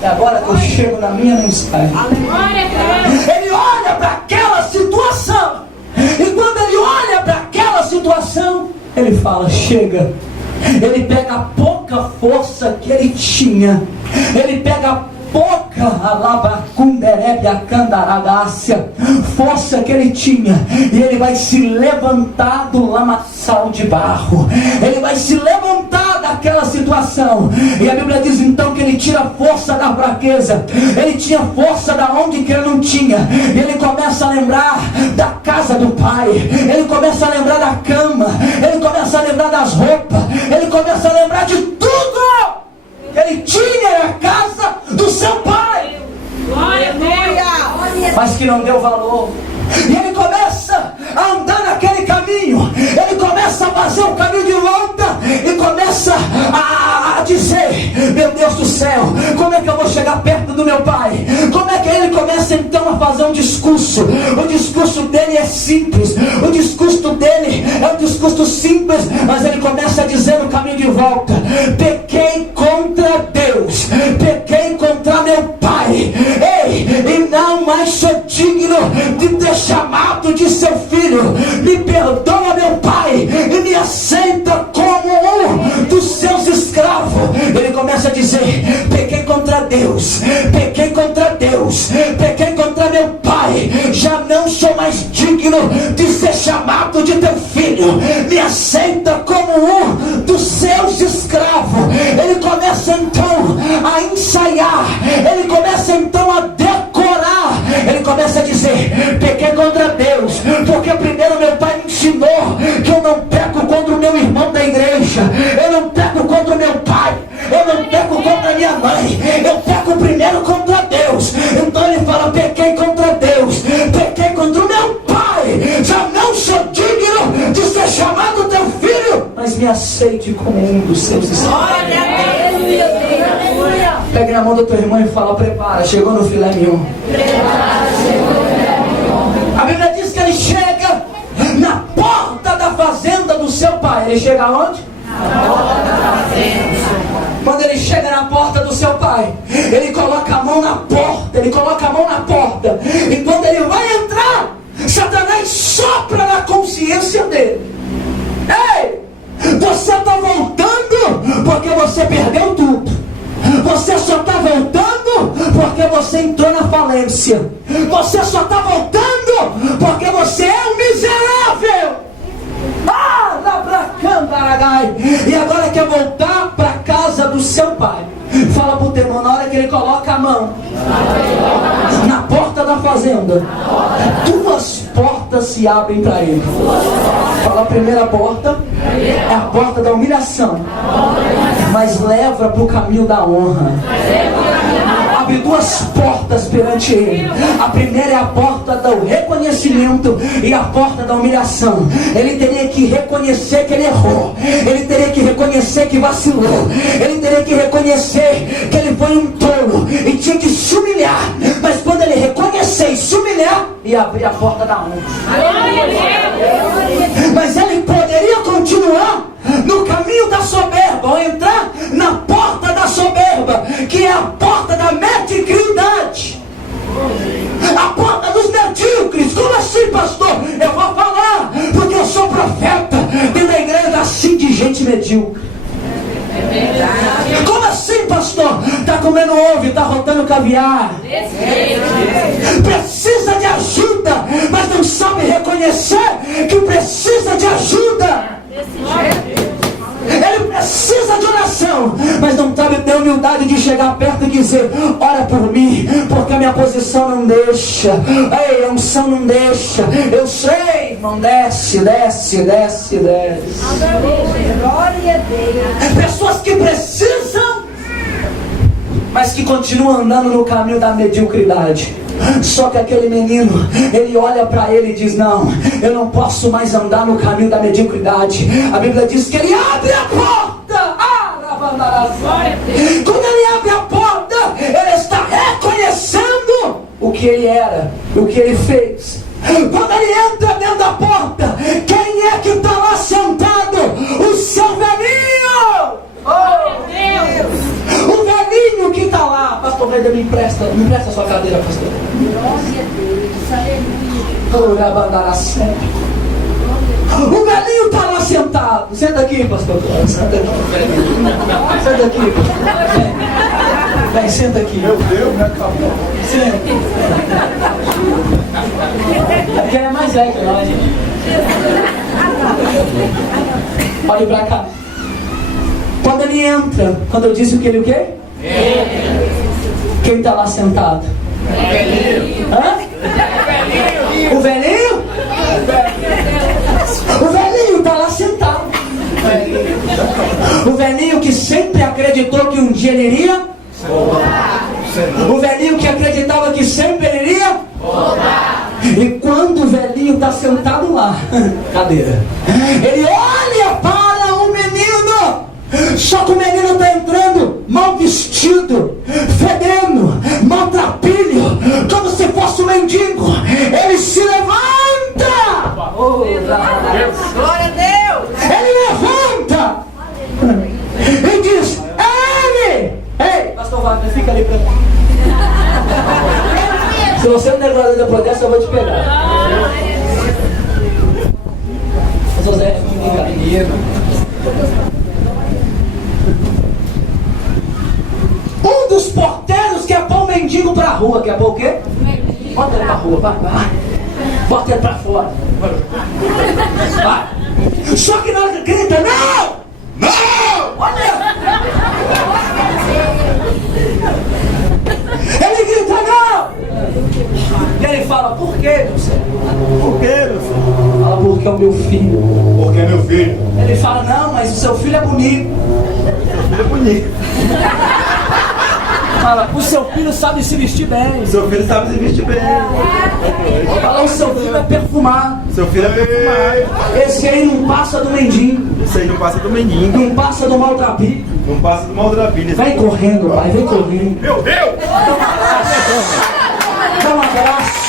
E agora que eu chego na minha mensagem, ele olha para aquela situação, e quando ele olha para aquela situação, ele fala: chega. Ele pega a pouca força que ele tinha, ele pega a pouca força que ele tinha, e ele vai se levantar do lamaçal de barro. Ele vai se levantar daquela situação. E a Bíblia diz então que ele tira força da fraqueza. Ele tinha força da onde que ele não tinha. E ele começa a lembrar da casa do pai. Ele começa a lembrar da cama. Ele começa a lembrar das roupas. Ele começa a lembrar de tudo que ele tinha na casa do seu pai. Glória a Deus. Mas que não deu valor. E ele começa a andar naquele caminho. Ele começa a fazer um caminho de volta. E começa a dizer: meu Deus do céu, como é que eu vou chegar perto do meu pai? Como é que ele começa então a fazer um discurso? O discurso dele é simples. O discurso dele é um discurso simples, mas ele começa a dizer no caminho de volta: pequei contra Deus, pequei contra meu pai. Ei, e não mais sou digno de ter chamado de seu filho. Me perdoa, meu pai, e me aceita como um dos seus escravos. Ele começa a dizer: pequei contra Deus, pequei contra Deus, pequei contra meu pai. Já não sou mais digno de ser chamado de teu filho. Me aceita como um dos seus escravos. Ele começa então a ensaiar. Ele começa então a decorar. Ele começa a dizer: pequei contra Deus, porque primeiro meu pai me ensinou que eu não peco contra o meu irmão da igreja, eu não peco contra o meu pai, eu não peco contra a minha mãe, eu peco primeiro contra Deus. Então ele fala: pequei contra aceite como um dos seus escravos. Pegue na mão do teu irmão e fala: prepara, chegou no filé mignon. A Bíblia diz que ele chega na porta da fazenda do seu pai. Ele chega aonde? Na porta da fazenda. Quando ele chega na porta do seu pai, ele coloca a mão na porta. Ele coloca a mão na porta. E quando ele vai entrar, Satanás sopra na consciência dele: ei, você está voltando porque você perdeu tudo. Você só está voltando porque você entrou na falência. Você só está voltando porque você é um miserável. E agora quer voltar para a casa do seu pai. Fala para o teu irmão, na hora que ele coloca a mão na porta da fazenda, duas portas se abrem para ele. Fala: a primeira porta é a porta da humilhação, mas leva para o caminho da honra. Abre duas portas perante ele. A primeira é a porta do reconhecimento e a porta da humilhação. Ele teria que reconhecer que ele errou. Ele teria que reconhecer que vacilou. Ele teria que reconhecer que ele foi um tolo e tinha que se humilhar. Mas quando ele reconhecer e se humilhar, ia abrir a porta da honra. Mas ele poderia continuar no caminho da soberba, ou entrar na porta da soberba, que é a porta da mediocridade, a porta dos medíocres. Como assim, pastor? Eu vou falar, porque eu sou profeta dentro da igreja assim de gente medíocre. Como assim, pastor? Está comendo ovo e está rotando caviar. Precisa de ajuda, mas não sabe reconhecer que precisa de ajuda. Ele precisa de oração, mas não sabe ter humildade de chegar perto e dizer: ora por mim, porque a minha posição não deixa. Ei, a unção não deixa. Eu sei, irmão, desce. Glória a Deus. Pessoas que precisam, mas que continuam andando no caminho da mediocridade. Só que aquele menino, ele olha para ele e diz: não, eu não posso mais andar no caminho da mediocridade. A Bíblia diz que ele abre a porta. Quando ele abre a porta, ele está reconhecendo o que ele era, o que ele fez. Quando ele entra dentro da porta, quem é que está lá sentado? O seu velhinho. O velhinho que está lá. Pastor Brenda, me empresta a sua cadeira, pastor. Glória a Deus. O velhinho está lá sentado. Senta aqui, pastor. Senta aqui. Vem, senta aqui. Meu Deus, me acabou. Senta. Porque ele é mais velho que nós. Olhe pra cá. Quando ele entra, quando eu disse que ele o quê? Quem está lá sentado? O velhinho. Hã? O velhinho? O velhinho está lá sentado. O velhinho que sempre acreditou que um dia ele iria voltar. O velhinho que acreditava que sempre ele iria voltar. E quando o velhinho está sentado lá, cadeira, ele olha para o menino. Só que o menino está entrando mal vestido, fedendo, maltrapilho, como se fosse um mendigo. Ele se levanta. Glória a Deus. Ele levanta e diz: ei, pastor Wagner, fica ali pra mim. Se você não negócio depois dessa, eu vou te pegar. José, um dos porteiros quer pôr o mendigo pra rua. Quer pôr o quê? Bota ele pra rua, vai. Bota ele pra fora. Vai. Só que não grita: não! Olha! Ele grita: não! E ele fala: por quê, meu Senhor? Por que, meu filho? Fala: porque é o meu filho. Por que, meu filho? Ele fala: não, mas o seu filho é bonito. Meu filho é bonito. Fala, o seu filho sabe se vestir bem. Seu filho sabe se vestir bem. Fala, o seu filho é perfumado. Seu filho é perfumado. Esse aí não passa do mendigo. Esse aí não passa do mendigo. Não passa do maltrapilho. Não passa do maltrapilho. Vem correndo, pai, vem correndo. Meu Deus! Dá um abraço.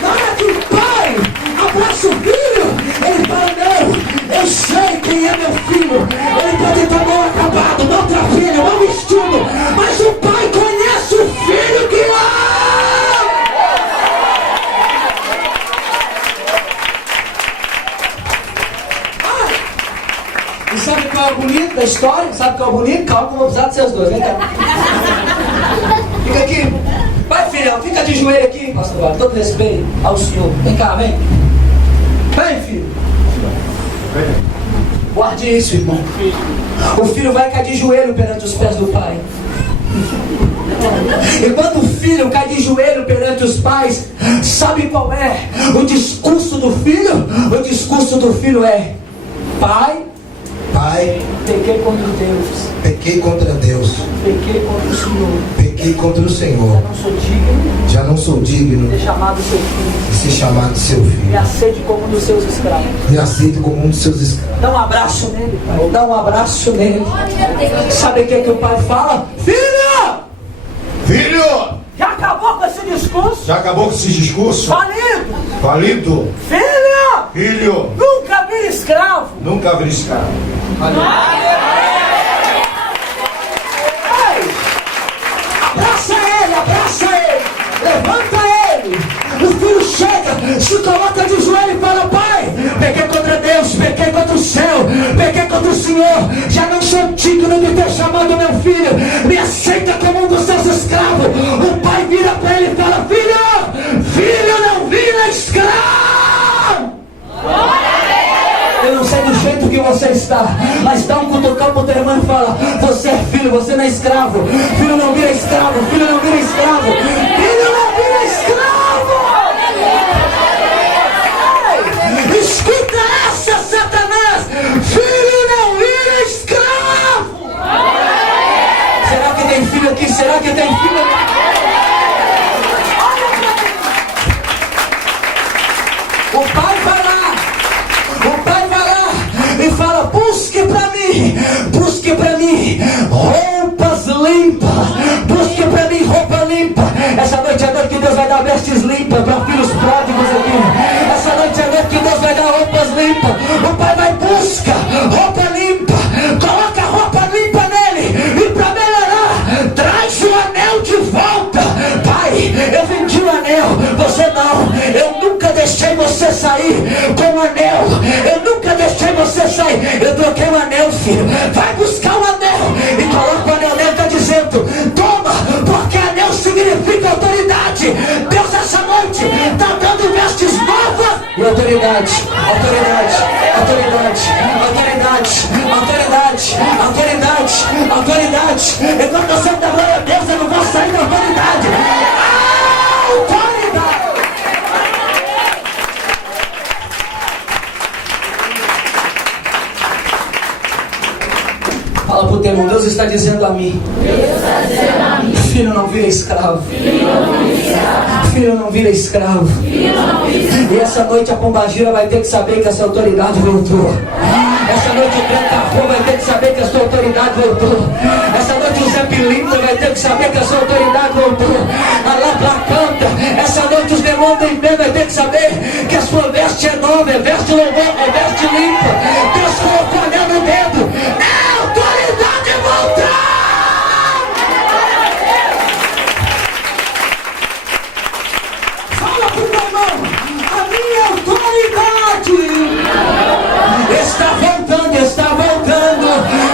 Na hora que o pai abraça o filho, ele fala, não, eu sei quem é meu filho. Ele pode estar mal acabado, maltrapilho, mal vestido, mas o pai conhece o filho que ama. E sabe qual é o bonito da história? Sabe qual é o bonito? Calma que eu vou precisar de vocês dois, vem cá. Fica aqui. Vai, filhão, fica de joelho aqui, pastor Wagner. Todo respeito ao senhor. Vem cá, vem. Vem, filho. Guarde isso, irmão. O filho vai cair de joelho perante os pés do pai. E quando o filho cai de joelho perante os pais, sabe qual é o discurso do filho? O discurso do filho é: pai, Pai, pequei contra Deus, pequei contra Deus, pequei contra o Senhor, pequei contra o Senhor, não sou digno já não sou digno de ser chamado seu filho, de ser chamado seu me filho, aceite como um dos seus escravos. e aceito como um de seus escravos. Dá um abraço nele, pai, dá um abraço nele. Sabe o que, que o pai fala? Filho, Filho! já acabou com esse discurso? Já acabou com esse discurso? Falido! Falido! Filho, Filho! nunca vira escravo. Nunca vi esse cara. Abraça ele, levanta ele. O filho chega, se coloca de joelho e fala: pai, pequei contra Deus, pequei contra o céu, pequei contra o Senhor, já não sou digno de ter chamado meu filho, me aceita como um dos seus escravos. O pai vira para ele e fala: filho, não vira escravo. Eu não sei do jeito que você está, mas dá um cutucão pro teu irmão e fala: você é filho, você não é escravo. Filho não vira escravo, filho não vira escravo, filho não vira escravo. Ei, escuta essa, Satanás, filho não vira escravo. Será que tem filho aqui? Será que tem filho aqui? O pai vai lá e fala: busque pra mim roupas limpas, busque pra mim roupa limpa. Essa noite é a noite que Deus vai dar vestes limpas para filhos pródigos aqui. Essa noite é a noite que Deus vai dar roupas limpas. O pai vai busca roupa limpa, coloca roupa limpa nele, e para melhorar, traz o anel de volta. Pai, eu vendi o anel, você não. Eu nunca deixei você sair com o anel, eu nunca deixei você sair. Eu troquei o anel, filho. Vai buscar o anel e coloca o anel nele. Está dizendo: toma, porque anel significa autoridade. Deus essa noite está dando vestes novas e autoridade, autoridade, autoridade, autoridade, autoridade, autoridade, autoridade. Enquanto eu sou da glória a Deus, eu não vou sair da autoridade. Autoridade. Fala pro teu irmão: Deus está dizendo a mim, filho não vira escravo, filho não vira escravo. E essa noite a pombagira vai ter que saber que essa autoridade voltou. Essa noite o Tranca-Rua vai ter que saber que a sua autoridade voltou. Essa noite o Zé Pilintra vai ter que saber que a sua autoridade voltou. A Lapra canta. Essa noite os demônios do inferno vai ter que saber que a sua veste é nova, é veste louvor, é veste limpa. Deus colocou a anel no dedo. É autoridade voltar! Fala pro meu irmão: a minha autoridade está voltando, está voltando.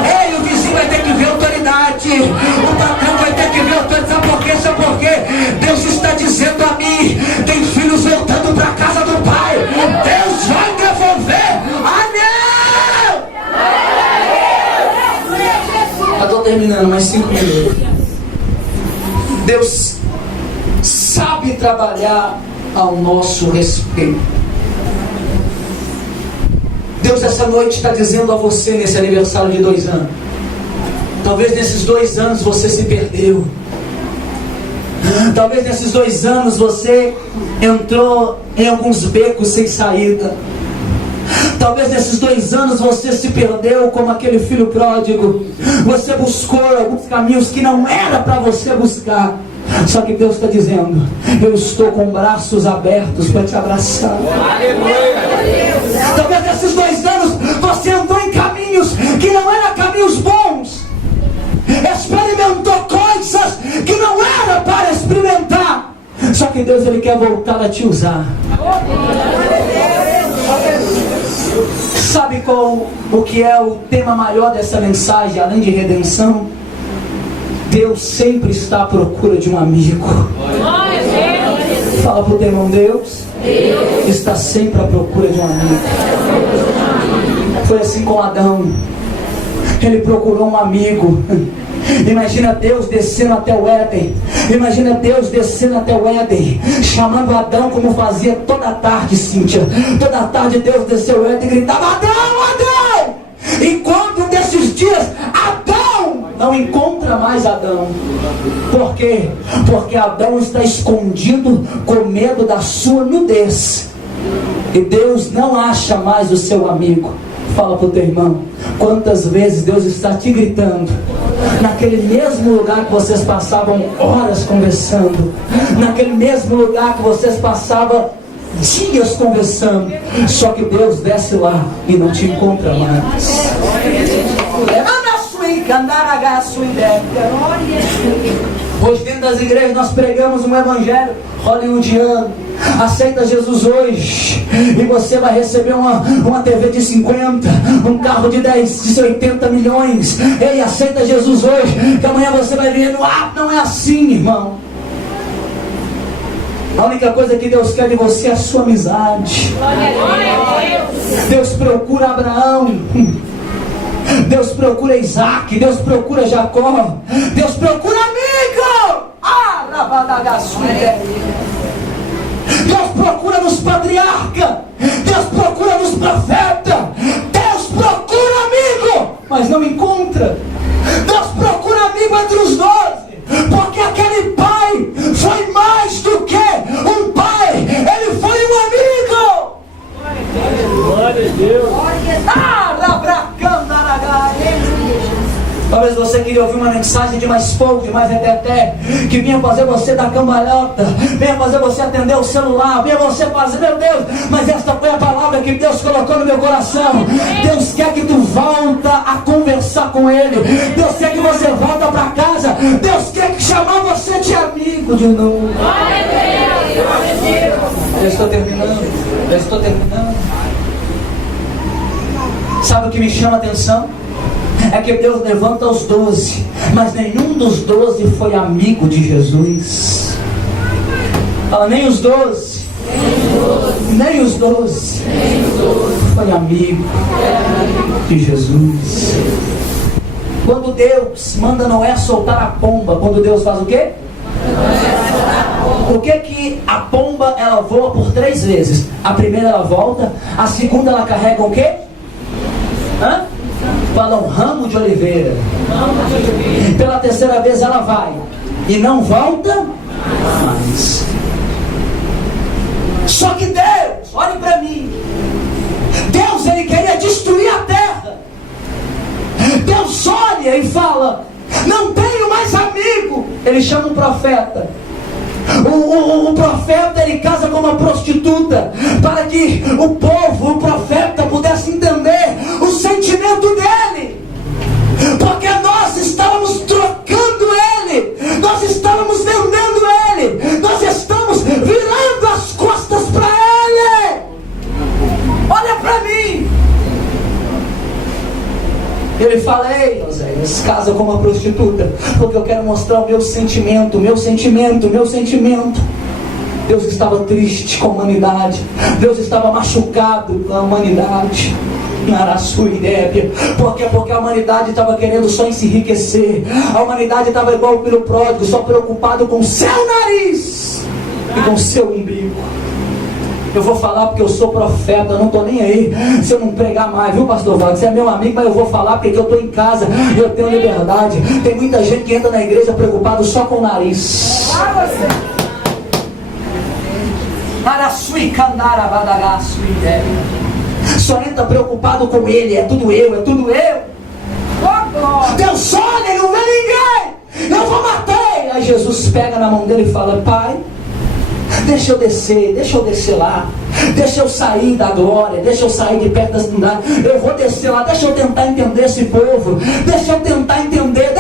Ei, o vizinho vai ter que ver autoridade, o patrão vai ter que ver autoridade. Sabe por quê? Sabe por quê? Deus está dizendo a mim: tem filhos voltando para a casa do pai. Deus vai devolver anel. Eu estou terminando, mais 5 minutos. Deus sabe trabalhar ao nosso respeito. Deus essa noite está dizendo a você nesse aniversário de 2 anos. Talvez nesses 2 anos você se perdeu. Talvez nesses 2 anos você entrou em alguns becos sem saída. Talvez nesses 2 anos você se perdeu como aquele filho pródigo. Você buscou alguns caminhos que não era para você buscar. Só que Deus está dizendo: eu estou com braços abertos para te abraçar. Talvez nesses 2 anos você entrou em caminhos que não eram caminhos bons. Experimentou coisas que não era para experimentar. Só que Deus, Ele quer voltar a te usar. Sabe o que é o tema maior dessa mensagem, além de redenção? Deus sempre está à procura de um amigo. Fala para o teu irmão: Deus está sempre à procura de um amigo. Foi assim com Adão. Ele procurou um amigo. Imagina Deus descendo até o Éden. Imagina Deus descendo até o Éden, chamando Adão como fazia toda a tarde, Cíntia. Toda a tarde Deus desceu o Éden e gritava: Adão, Adão! Enquanto desses dias Adão não encontra mais Adão. Por quê? Porque Adão está escondido com medo da sua nudez. E Deus não acha mais o seu amigo. Fala para o teu irmão: quantas vezes Deus está te gritando, naquele mesmo lugar que vocês passavam horas conversando, naquele mesmo lugar que vocês passavam dias conversando, só que Deus desce lá e não te encontra mais. Hoje dentro das igrejas nós pregamos um evangelho hollywoodiano. Aceita Jesus hoje e você vai receber uma TV de 50, um carro de 80 milhões. Ei, aceita Jesus hoje, que amanhã você vai ver no ar. Não é assim, irmão. A única coisa que Deus quer de você é a sua amizade. Deus procura Abraão, Deus procura Isaac, Deus procura Jacó, Deus procura amigo. Deus procura nos patriarcas, Deus procura nos profetas, Deus procura amigo, mas não encontra. Deus procura amigo entre os 12, porque aquele pai foi mais do que um pai, ele foi um amigo. Glória a Deus. Talvez você queria ouvir uma mensagem de mais fogo, de mais reteté, que vinha fazer você dar cambalhota, vinha fazer você atender o celular, vinha você fazer, meu Deus, mas esta foi a palavra que Deus colocou no meu coração. Deus quer que tu volta a conversar com Ele. Deus quer que você volta para casa. Deus quer chamar você de amigo de novo. Já estou terminando. Sabe o que me chama a atenção? É que Deus levanta os 12, mas nenhum dos 12 foi amigo de Jesus. Fala: nem os 12. Nem os 12 foi amigo de Jesus. Quando Deus manda Noé soltar a pomba, quando Deus faz o quê? O que a pomba, ela voa por 3 vezes. A primeira ela volta, a segunda ela carrega o quê? Fala: um ramo de oliveira. Pela 3ª vez ela vai e não volta mais. Só que Deus, olhe para mim, Deus, Ele queria destruir a terra. Deus olha e fala: não tenho mais amigo. Ele chama um profeta. O profeta, ele casa com uma prostituta, para que o povo, o profeta, pudesse entender o sentimento dele. Porque nós estávamos trocando ele, nós estávamos vendendo ele, nós estamos virando as costas para ele. Olha para mim. Ele fala: ei, Oséias, casa com uma prostituta, porque eu quero mostrar o meu sentimento. Deus estava triste com a humanidade. Deus estava machucado com a humanidade. Porque a humanidade estava querendo só em se enriquecer. A humanidade estava igual o filho pródigo, só preocupado com o seu nariz e com o seu umbigo. Eu vou falar porque eu sou profeta, eu não estou nem aí se eu não pregar mais, viu, pastor Wagner? Você é meu amigo, mas eu vou falar porque eu estou em casa, eu tenho liberdade. Tem muita gente que entra na igreja preocupado só com o nariz. Só entra preocupado com ele, é tudo eu, é tudo eu. Deus olha, ele não vê ninguém, eu vou matar. Aí Jesus pega na mão dele e fala: Pai, deixa eu descer lá, deixa eu sair da glória, deixa eu sair de perto das unidades, eu vou descer lá, deixa eu tentar entender esse povo, deixa eu tentar entender.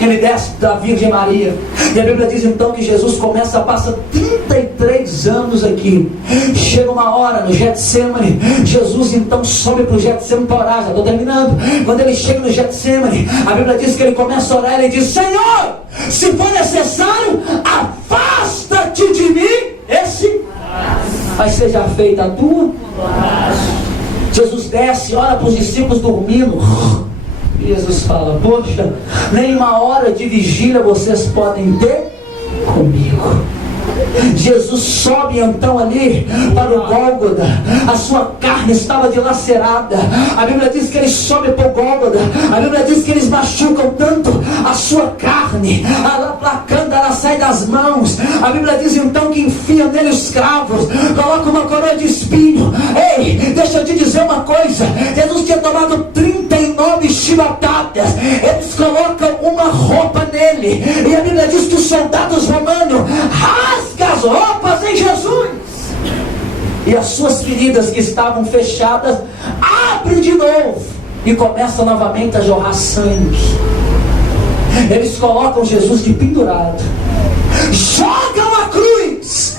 Ele desce da Virgem Maria, e a Bíblia diz então que Jesus passa 33 anos aqui. Chega uma hora no Getsemane, Jesus então sobe para o Getsemane para orar. Já estou terminando. Quando ele chega no Getsemane, a Bíblia diz que ele começa a orar, ele diz: Senhor, se for necessário, afasta-te de mim mas seja feita a tua. Jesus desce, ora para os discípulos dormindo. E Jesus fala: poxa, nem uma hora de vigília vocês podem ter comigo. Jesus sobe então ali para o Gólgota. A sua carne estava dilacerada. A Bíblia diz que ele sobe para o Gólgota. A Bíblia diz que eles machucam tanto a sua carne, a placanda ela sai das mãos. A Bíblia diz então que enfia nele os cravos, coloca uma coroa de espinho. Ei, deixa eu te dizer uma coisa: Jesus tinha tomado 39 chibatadas. Eles colocam uma roupa nele, e a Bíblia diz que os soldados romanos rasga as roupas em Jesus, e as suas feridas que estavam fechadas abrem de novo e começam novamente a jorrar sangue. Eles colocam Jesus de pendurado, jogam a cruz,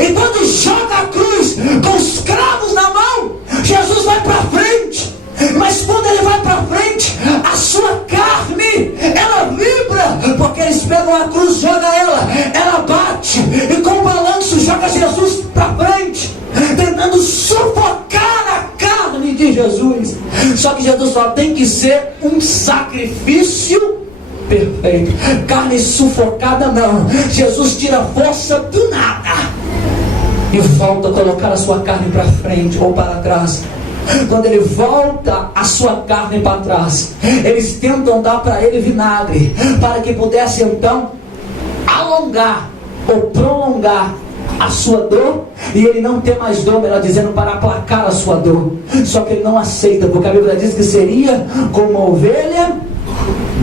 e quando joga a cruz com os cravos na mão, Jesus vai para frente. Mas quando ele vai para frente, a sua carne ela vibra, porque eles pegam a cruz, jogam ela bate, e com o balanço joga Jesus para frente, tentando sufocar a carne de Jesus. Só que Jesus só tem que ser um sacrifício perfeito. Carne sufocada não. Jesus tira força do nada e volta a colocar a sua carne para frente ou para trás. Quando ele volta a sua carne para trás, eles tentam dar para ele vinagre, para que pudesse então alongar ou prolongar a sua dor, e ele não ter mais dor, ela dizendo para aplacar a sua dor. Só que ele não aceita, porque a Bíblia diz que seria como uma ovelha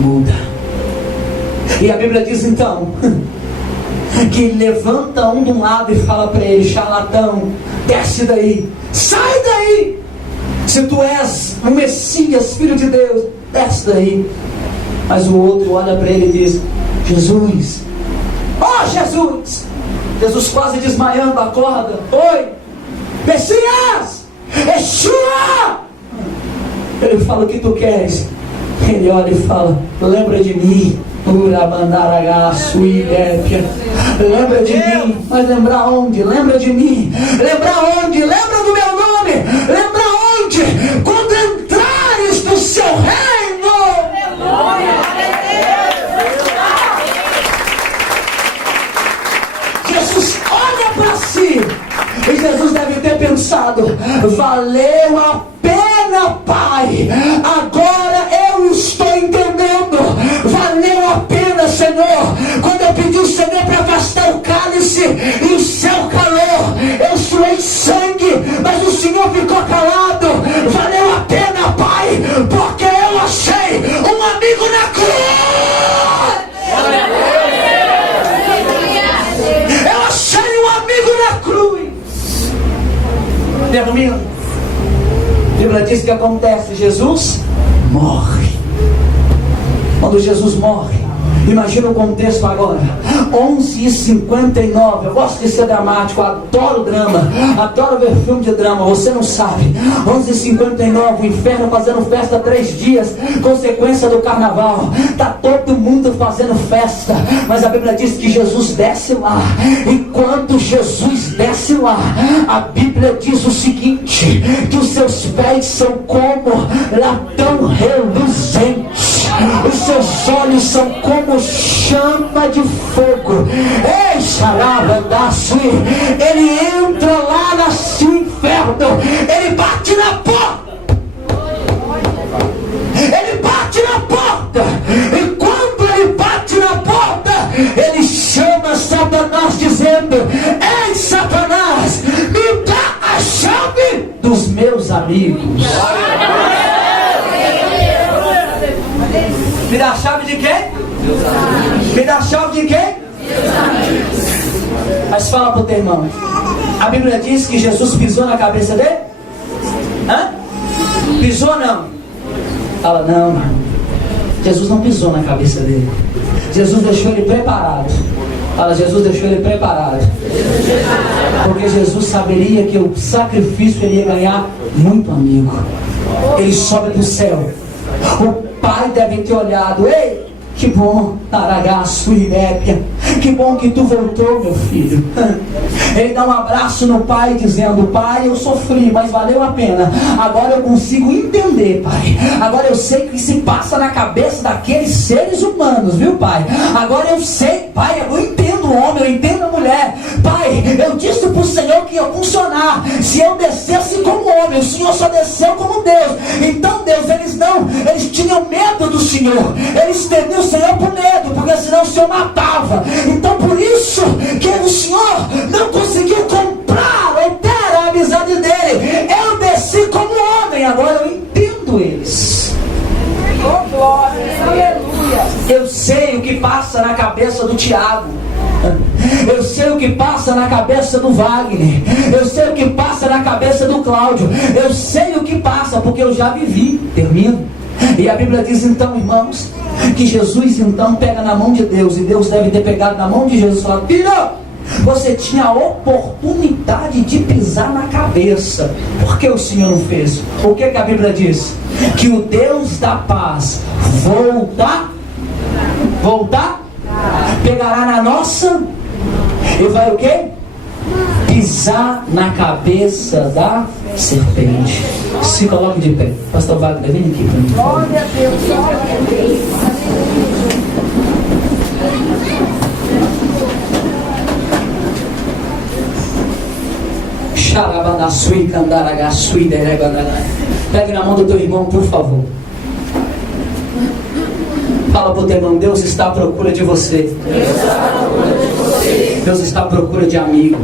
muda. E a Bíblia diz então que levanta um de um lado e fala para ele: charlatão, desce daí, sai daí. Se tu és o Messias, Filho de Deus, desce daí. Mas o outro olha para ele e diz: Jesus, oh Jesus. Jesus quase desmaiando, acorda: oi, Messias, Yeshua. Ele fala: o que tu queres? Ele olha e fala: lembra de mim. Lembra de mim. Mas lembrar onde? Lembra de mim. Lembrar onde? Lembra do meu nome. Lembra onde? Quando entrares no seu reino. Jesus olha para si, e Jesus deve ter pensado: valeu a pena, Pai. Agora eu estou entendendo. Valeu a pena, Senhor, quando eu pedi o Senhor para afastar o cálice e o céu calou. Eu suei sangue, mas o Senhor ficou calado. Valeu a pena, Pai, porque eu achei um amigo na cruz. Eu achei um amigo na cruz. Termino. A Bíblia diz que acontece: Jesus morre. Quando Jesus morre, imagina o contexto agora. 11h59. Eu gosto de ser dramático, adoro drama, adoro ver filme de drama. Você não sabe. 11h59, o inferno fazendo festa 3 dias, consequência do carnaval. Está todo mundo fazendo festa, mas a Bíblia diz que Jesus desce lá. Enquanto Jesus desce lá, a Bíblia diz o seguinte: que os seus pés são como latão reluzente. os seus olhos são como chama de fogo. Ei, xarabandaço, ele entra lá no inferno, ele bate na porta. Ele bate na porta, e quando ele bate na porta, ele chama Satanás dizendo: ei, Satanás, me dá a chave dos meus amigos. Me dá a chave de quem? Me dá a chave de quem? Mas fala pro teu irmão, a Bíblia diz que Jesus pisou na cabeça dele? Hã? Pisou não? Fala, não, Jesus não pisou na cabeça dele. Jesus deixou ele preparado. Fala, Jesus deixou ele preparado. Porque Jesus saberia que o sacrifício ele ia ganhar muito amigo. Ele sobe do céu. O pai deve ter olhado: ei, que bom, Taragaço e Répia, que bom que tu voltou, meu filho. Ele dá um abraço no pai dizendo: pai, eu sofri, mas valeu a pena. Agora eu consigo entender, pai. Agora eu sei o que se passa na cabeça daqueles seres humanos, viu, pai? Agora eu sei, pai, eu entendo o homem, eu entendo a mulher. Pai, eu disse pro Senhor que ia funcionar se eu descesse como homem. O Senhor só desceu como Deus. Então, Deus, eles tinham medo do Senhor. Eles temiam o Senhor por medo, porque senão o Senhor matava. Então, por isso que o Senhor não conseguiu comprar ou ter a amizade dele. Eu desci como homem, agora eu entendo eles. Oh, glória, aleluia. Eu sei o que passa na cabeça do Tiago. Eu sei o que passa na cabeça do Wagner. Eu sei o que passa na cabeça do Cláudio. Eu sei o que passa, porque eu já vivi. Termino. E a Bíblia diz então, irmãos, que Jesus então pega na mão de Deus, e Deus deve ter pegado na mão de Jesus e falado: filho, você tinha a oportunidade de pisar na cabeça, por que o Senhor não fez? O que a Bíblia diz? Que o Deus da paz voltar, pegará na nossa e vai o quê? Pisar na cabeça da serpente. Se coloque de pé. Pastor Wagner, vem aqui para mim. Glória a Deus, glória a Deus. Pegue na mão do teu irmão, por favor. Fala pro teu irmão: Deus está à procura de você. Deus está à procura de amigo.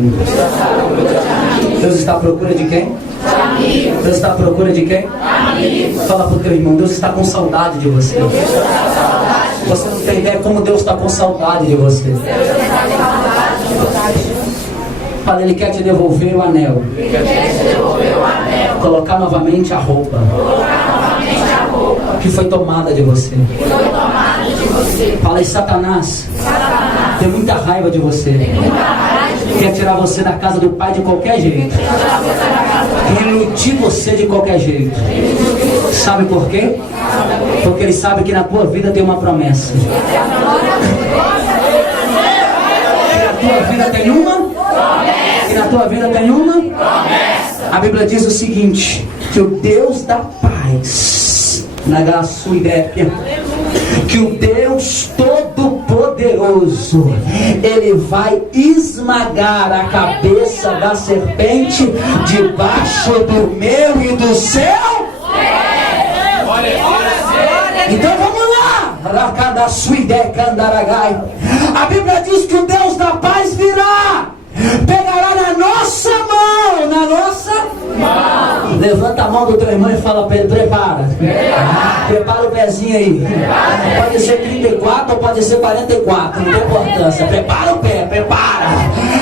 Deus está à procura de quem? Deus está à procura de quem? Fala pro teu irmão: Deus está com saudade de você. Você não tem ideia como Deus está com saudade de você. Fala, Ele quer te devolver o anel. Colocar novamente a roupa que foi tomada de você. Fala, e Satanás tem muita raiva de você. Quer tirar você da casa do Pai de qualquer jeito. Quer iludir você de qualquer jeito. Sabe por quê? Porque ele sabe que na tua vida tem uma promessa. Que na tua vida tem uma. Que na tua vida tem uma promessa. A Bíblia diz o seguinte: que o Deus da paz, que o Deus Todo-Poderoso, Ele vai esmagar a cabeça da serpente debaixo do meu e do seu. Então vamos lá. A Bíblia diz que o Deus da paz virá, pegará na nossa mão, na nossa mão. Levanta a mão do teu irmão e fala para ele: prepara. Prepara o pezinho aí. Pode ser 34 ou pode ser 44, não tem importância. Prepara o pé, prepara.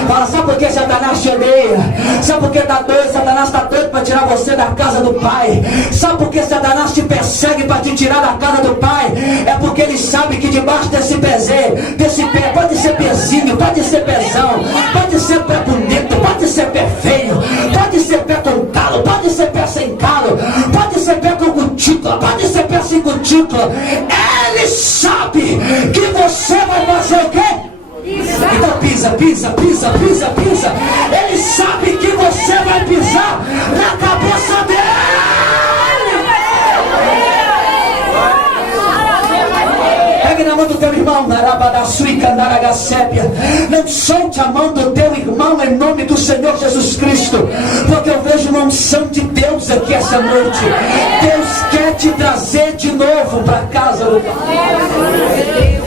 Fala: sabe por que Satanás te odeia? Sabe por que tá doido? Satanás está doido para tirar você da casa do Pai. Sabe por que Satanás te persegue para te tirar da casa do Pai? É porque ele sabe que debaixo desse pezinho, desse pé, pode ser pezinho, pode ser pezão, pode ser pé bonito, pode ser pé feio, pode ser pé com calo, pode ser pé sem calo, pode ser pé com cutícula, pode ser pé sem cutícula. Ele sabe que você vai fazer o quê? Então pisa. Ele sabe que você vai pisar na cabeça dele. irmão, não solte a mão do teu irmão em nome do Senhor Jesus Cristo, porque eu vejo uma unção de Deus aqui essa noite. Deus quer te trazer de novo para a casa do Pai.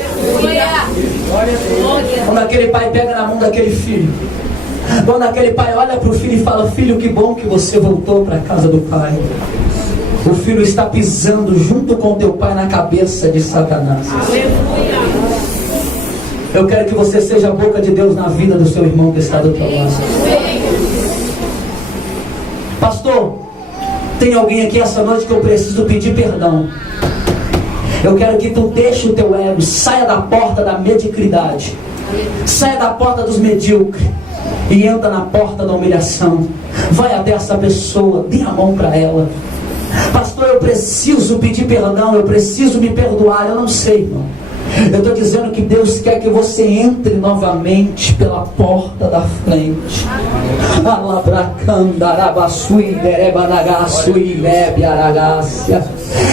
Quando aquele pai pega na mão daquele filho, quando aquele pai olha para o filho e fala: filho, que bom que você voltou para a casa do Pai. O filho está pisando junto com teu pai na cabeça de Satanás. Eu quero que você seja a boca de Deus na vida do seu irmão que está do teu lado. Pastor, tem alguém aqui essa noite que eu preciso pedir perdão. Eu quero que tu deixe o teu ego, saia da porta da mediocridade, saia da porta dos medíocres e entra na porta da humilhação. Vai até essa pessoa, dê a mão para ela. Pastor, eu preciso pedir perdão, eu preciso me perdoar. Eu não sei, irmão. Eu estou dizendo que Deus quer que você entre novamente pela porta da frente.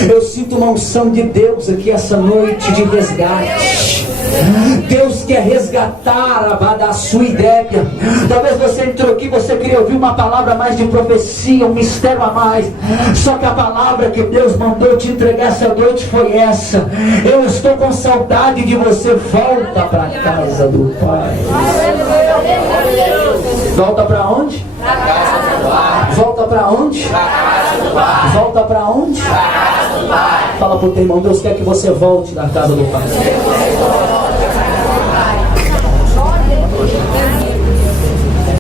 Eu sinto uma unção de Deus aqui essa noite de resgate. Deus quer resgatar a Badassuidébia. Talvez você entrou aqui, você queria ouvir uma palavra mais de profecia, um mistério a mais. Só que a palavra que Deus mandou te entregar essa noite foi essa: eu estou com saudade de você. Volta para a casa do Pai. Volta para onde? Para a casa do Pai. Volta para onde? Para a casa do Pai. Volta para onde? Para a casa do Pai. Fala para o teu irmão: Deus quer que você volte da casa do Pai.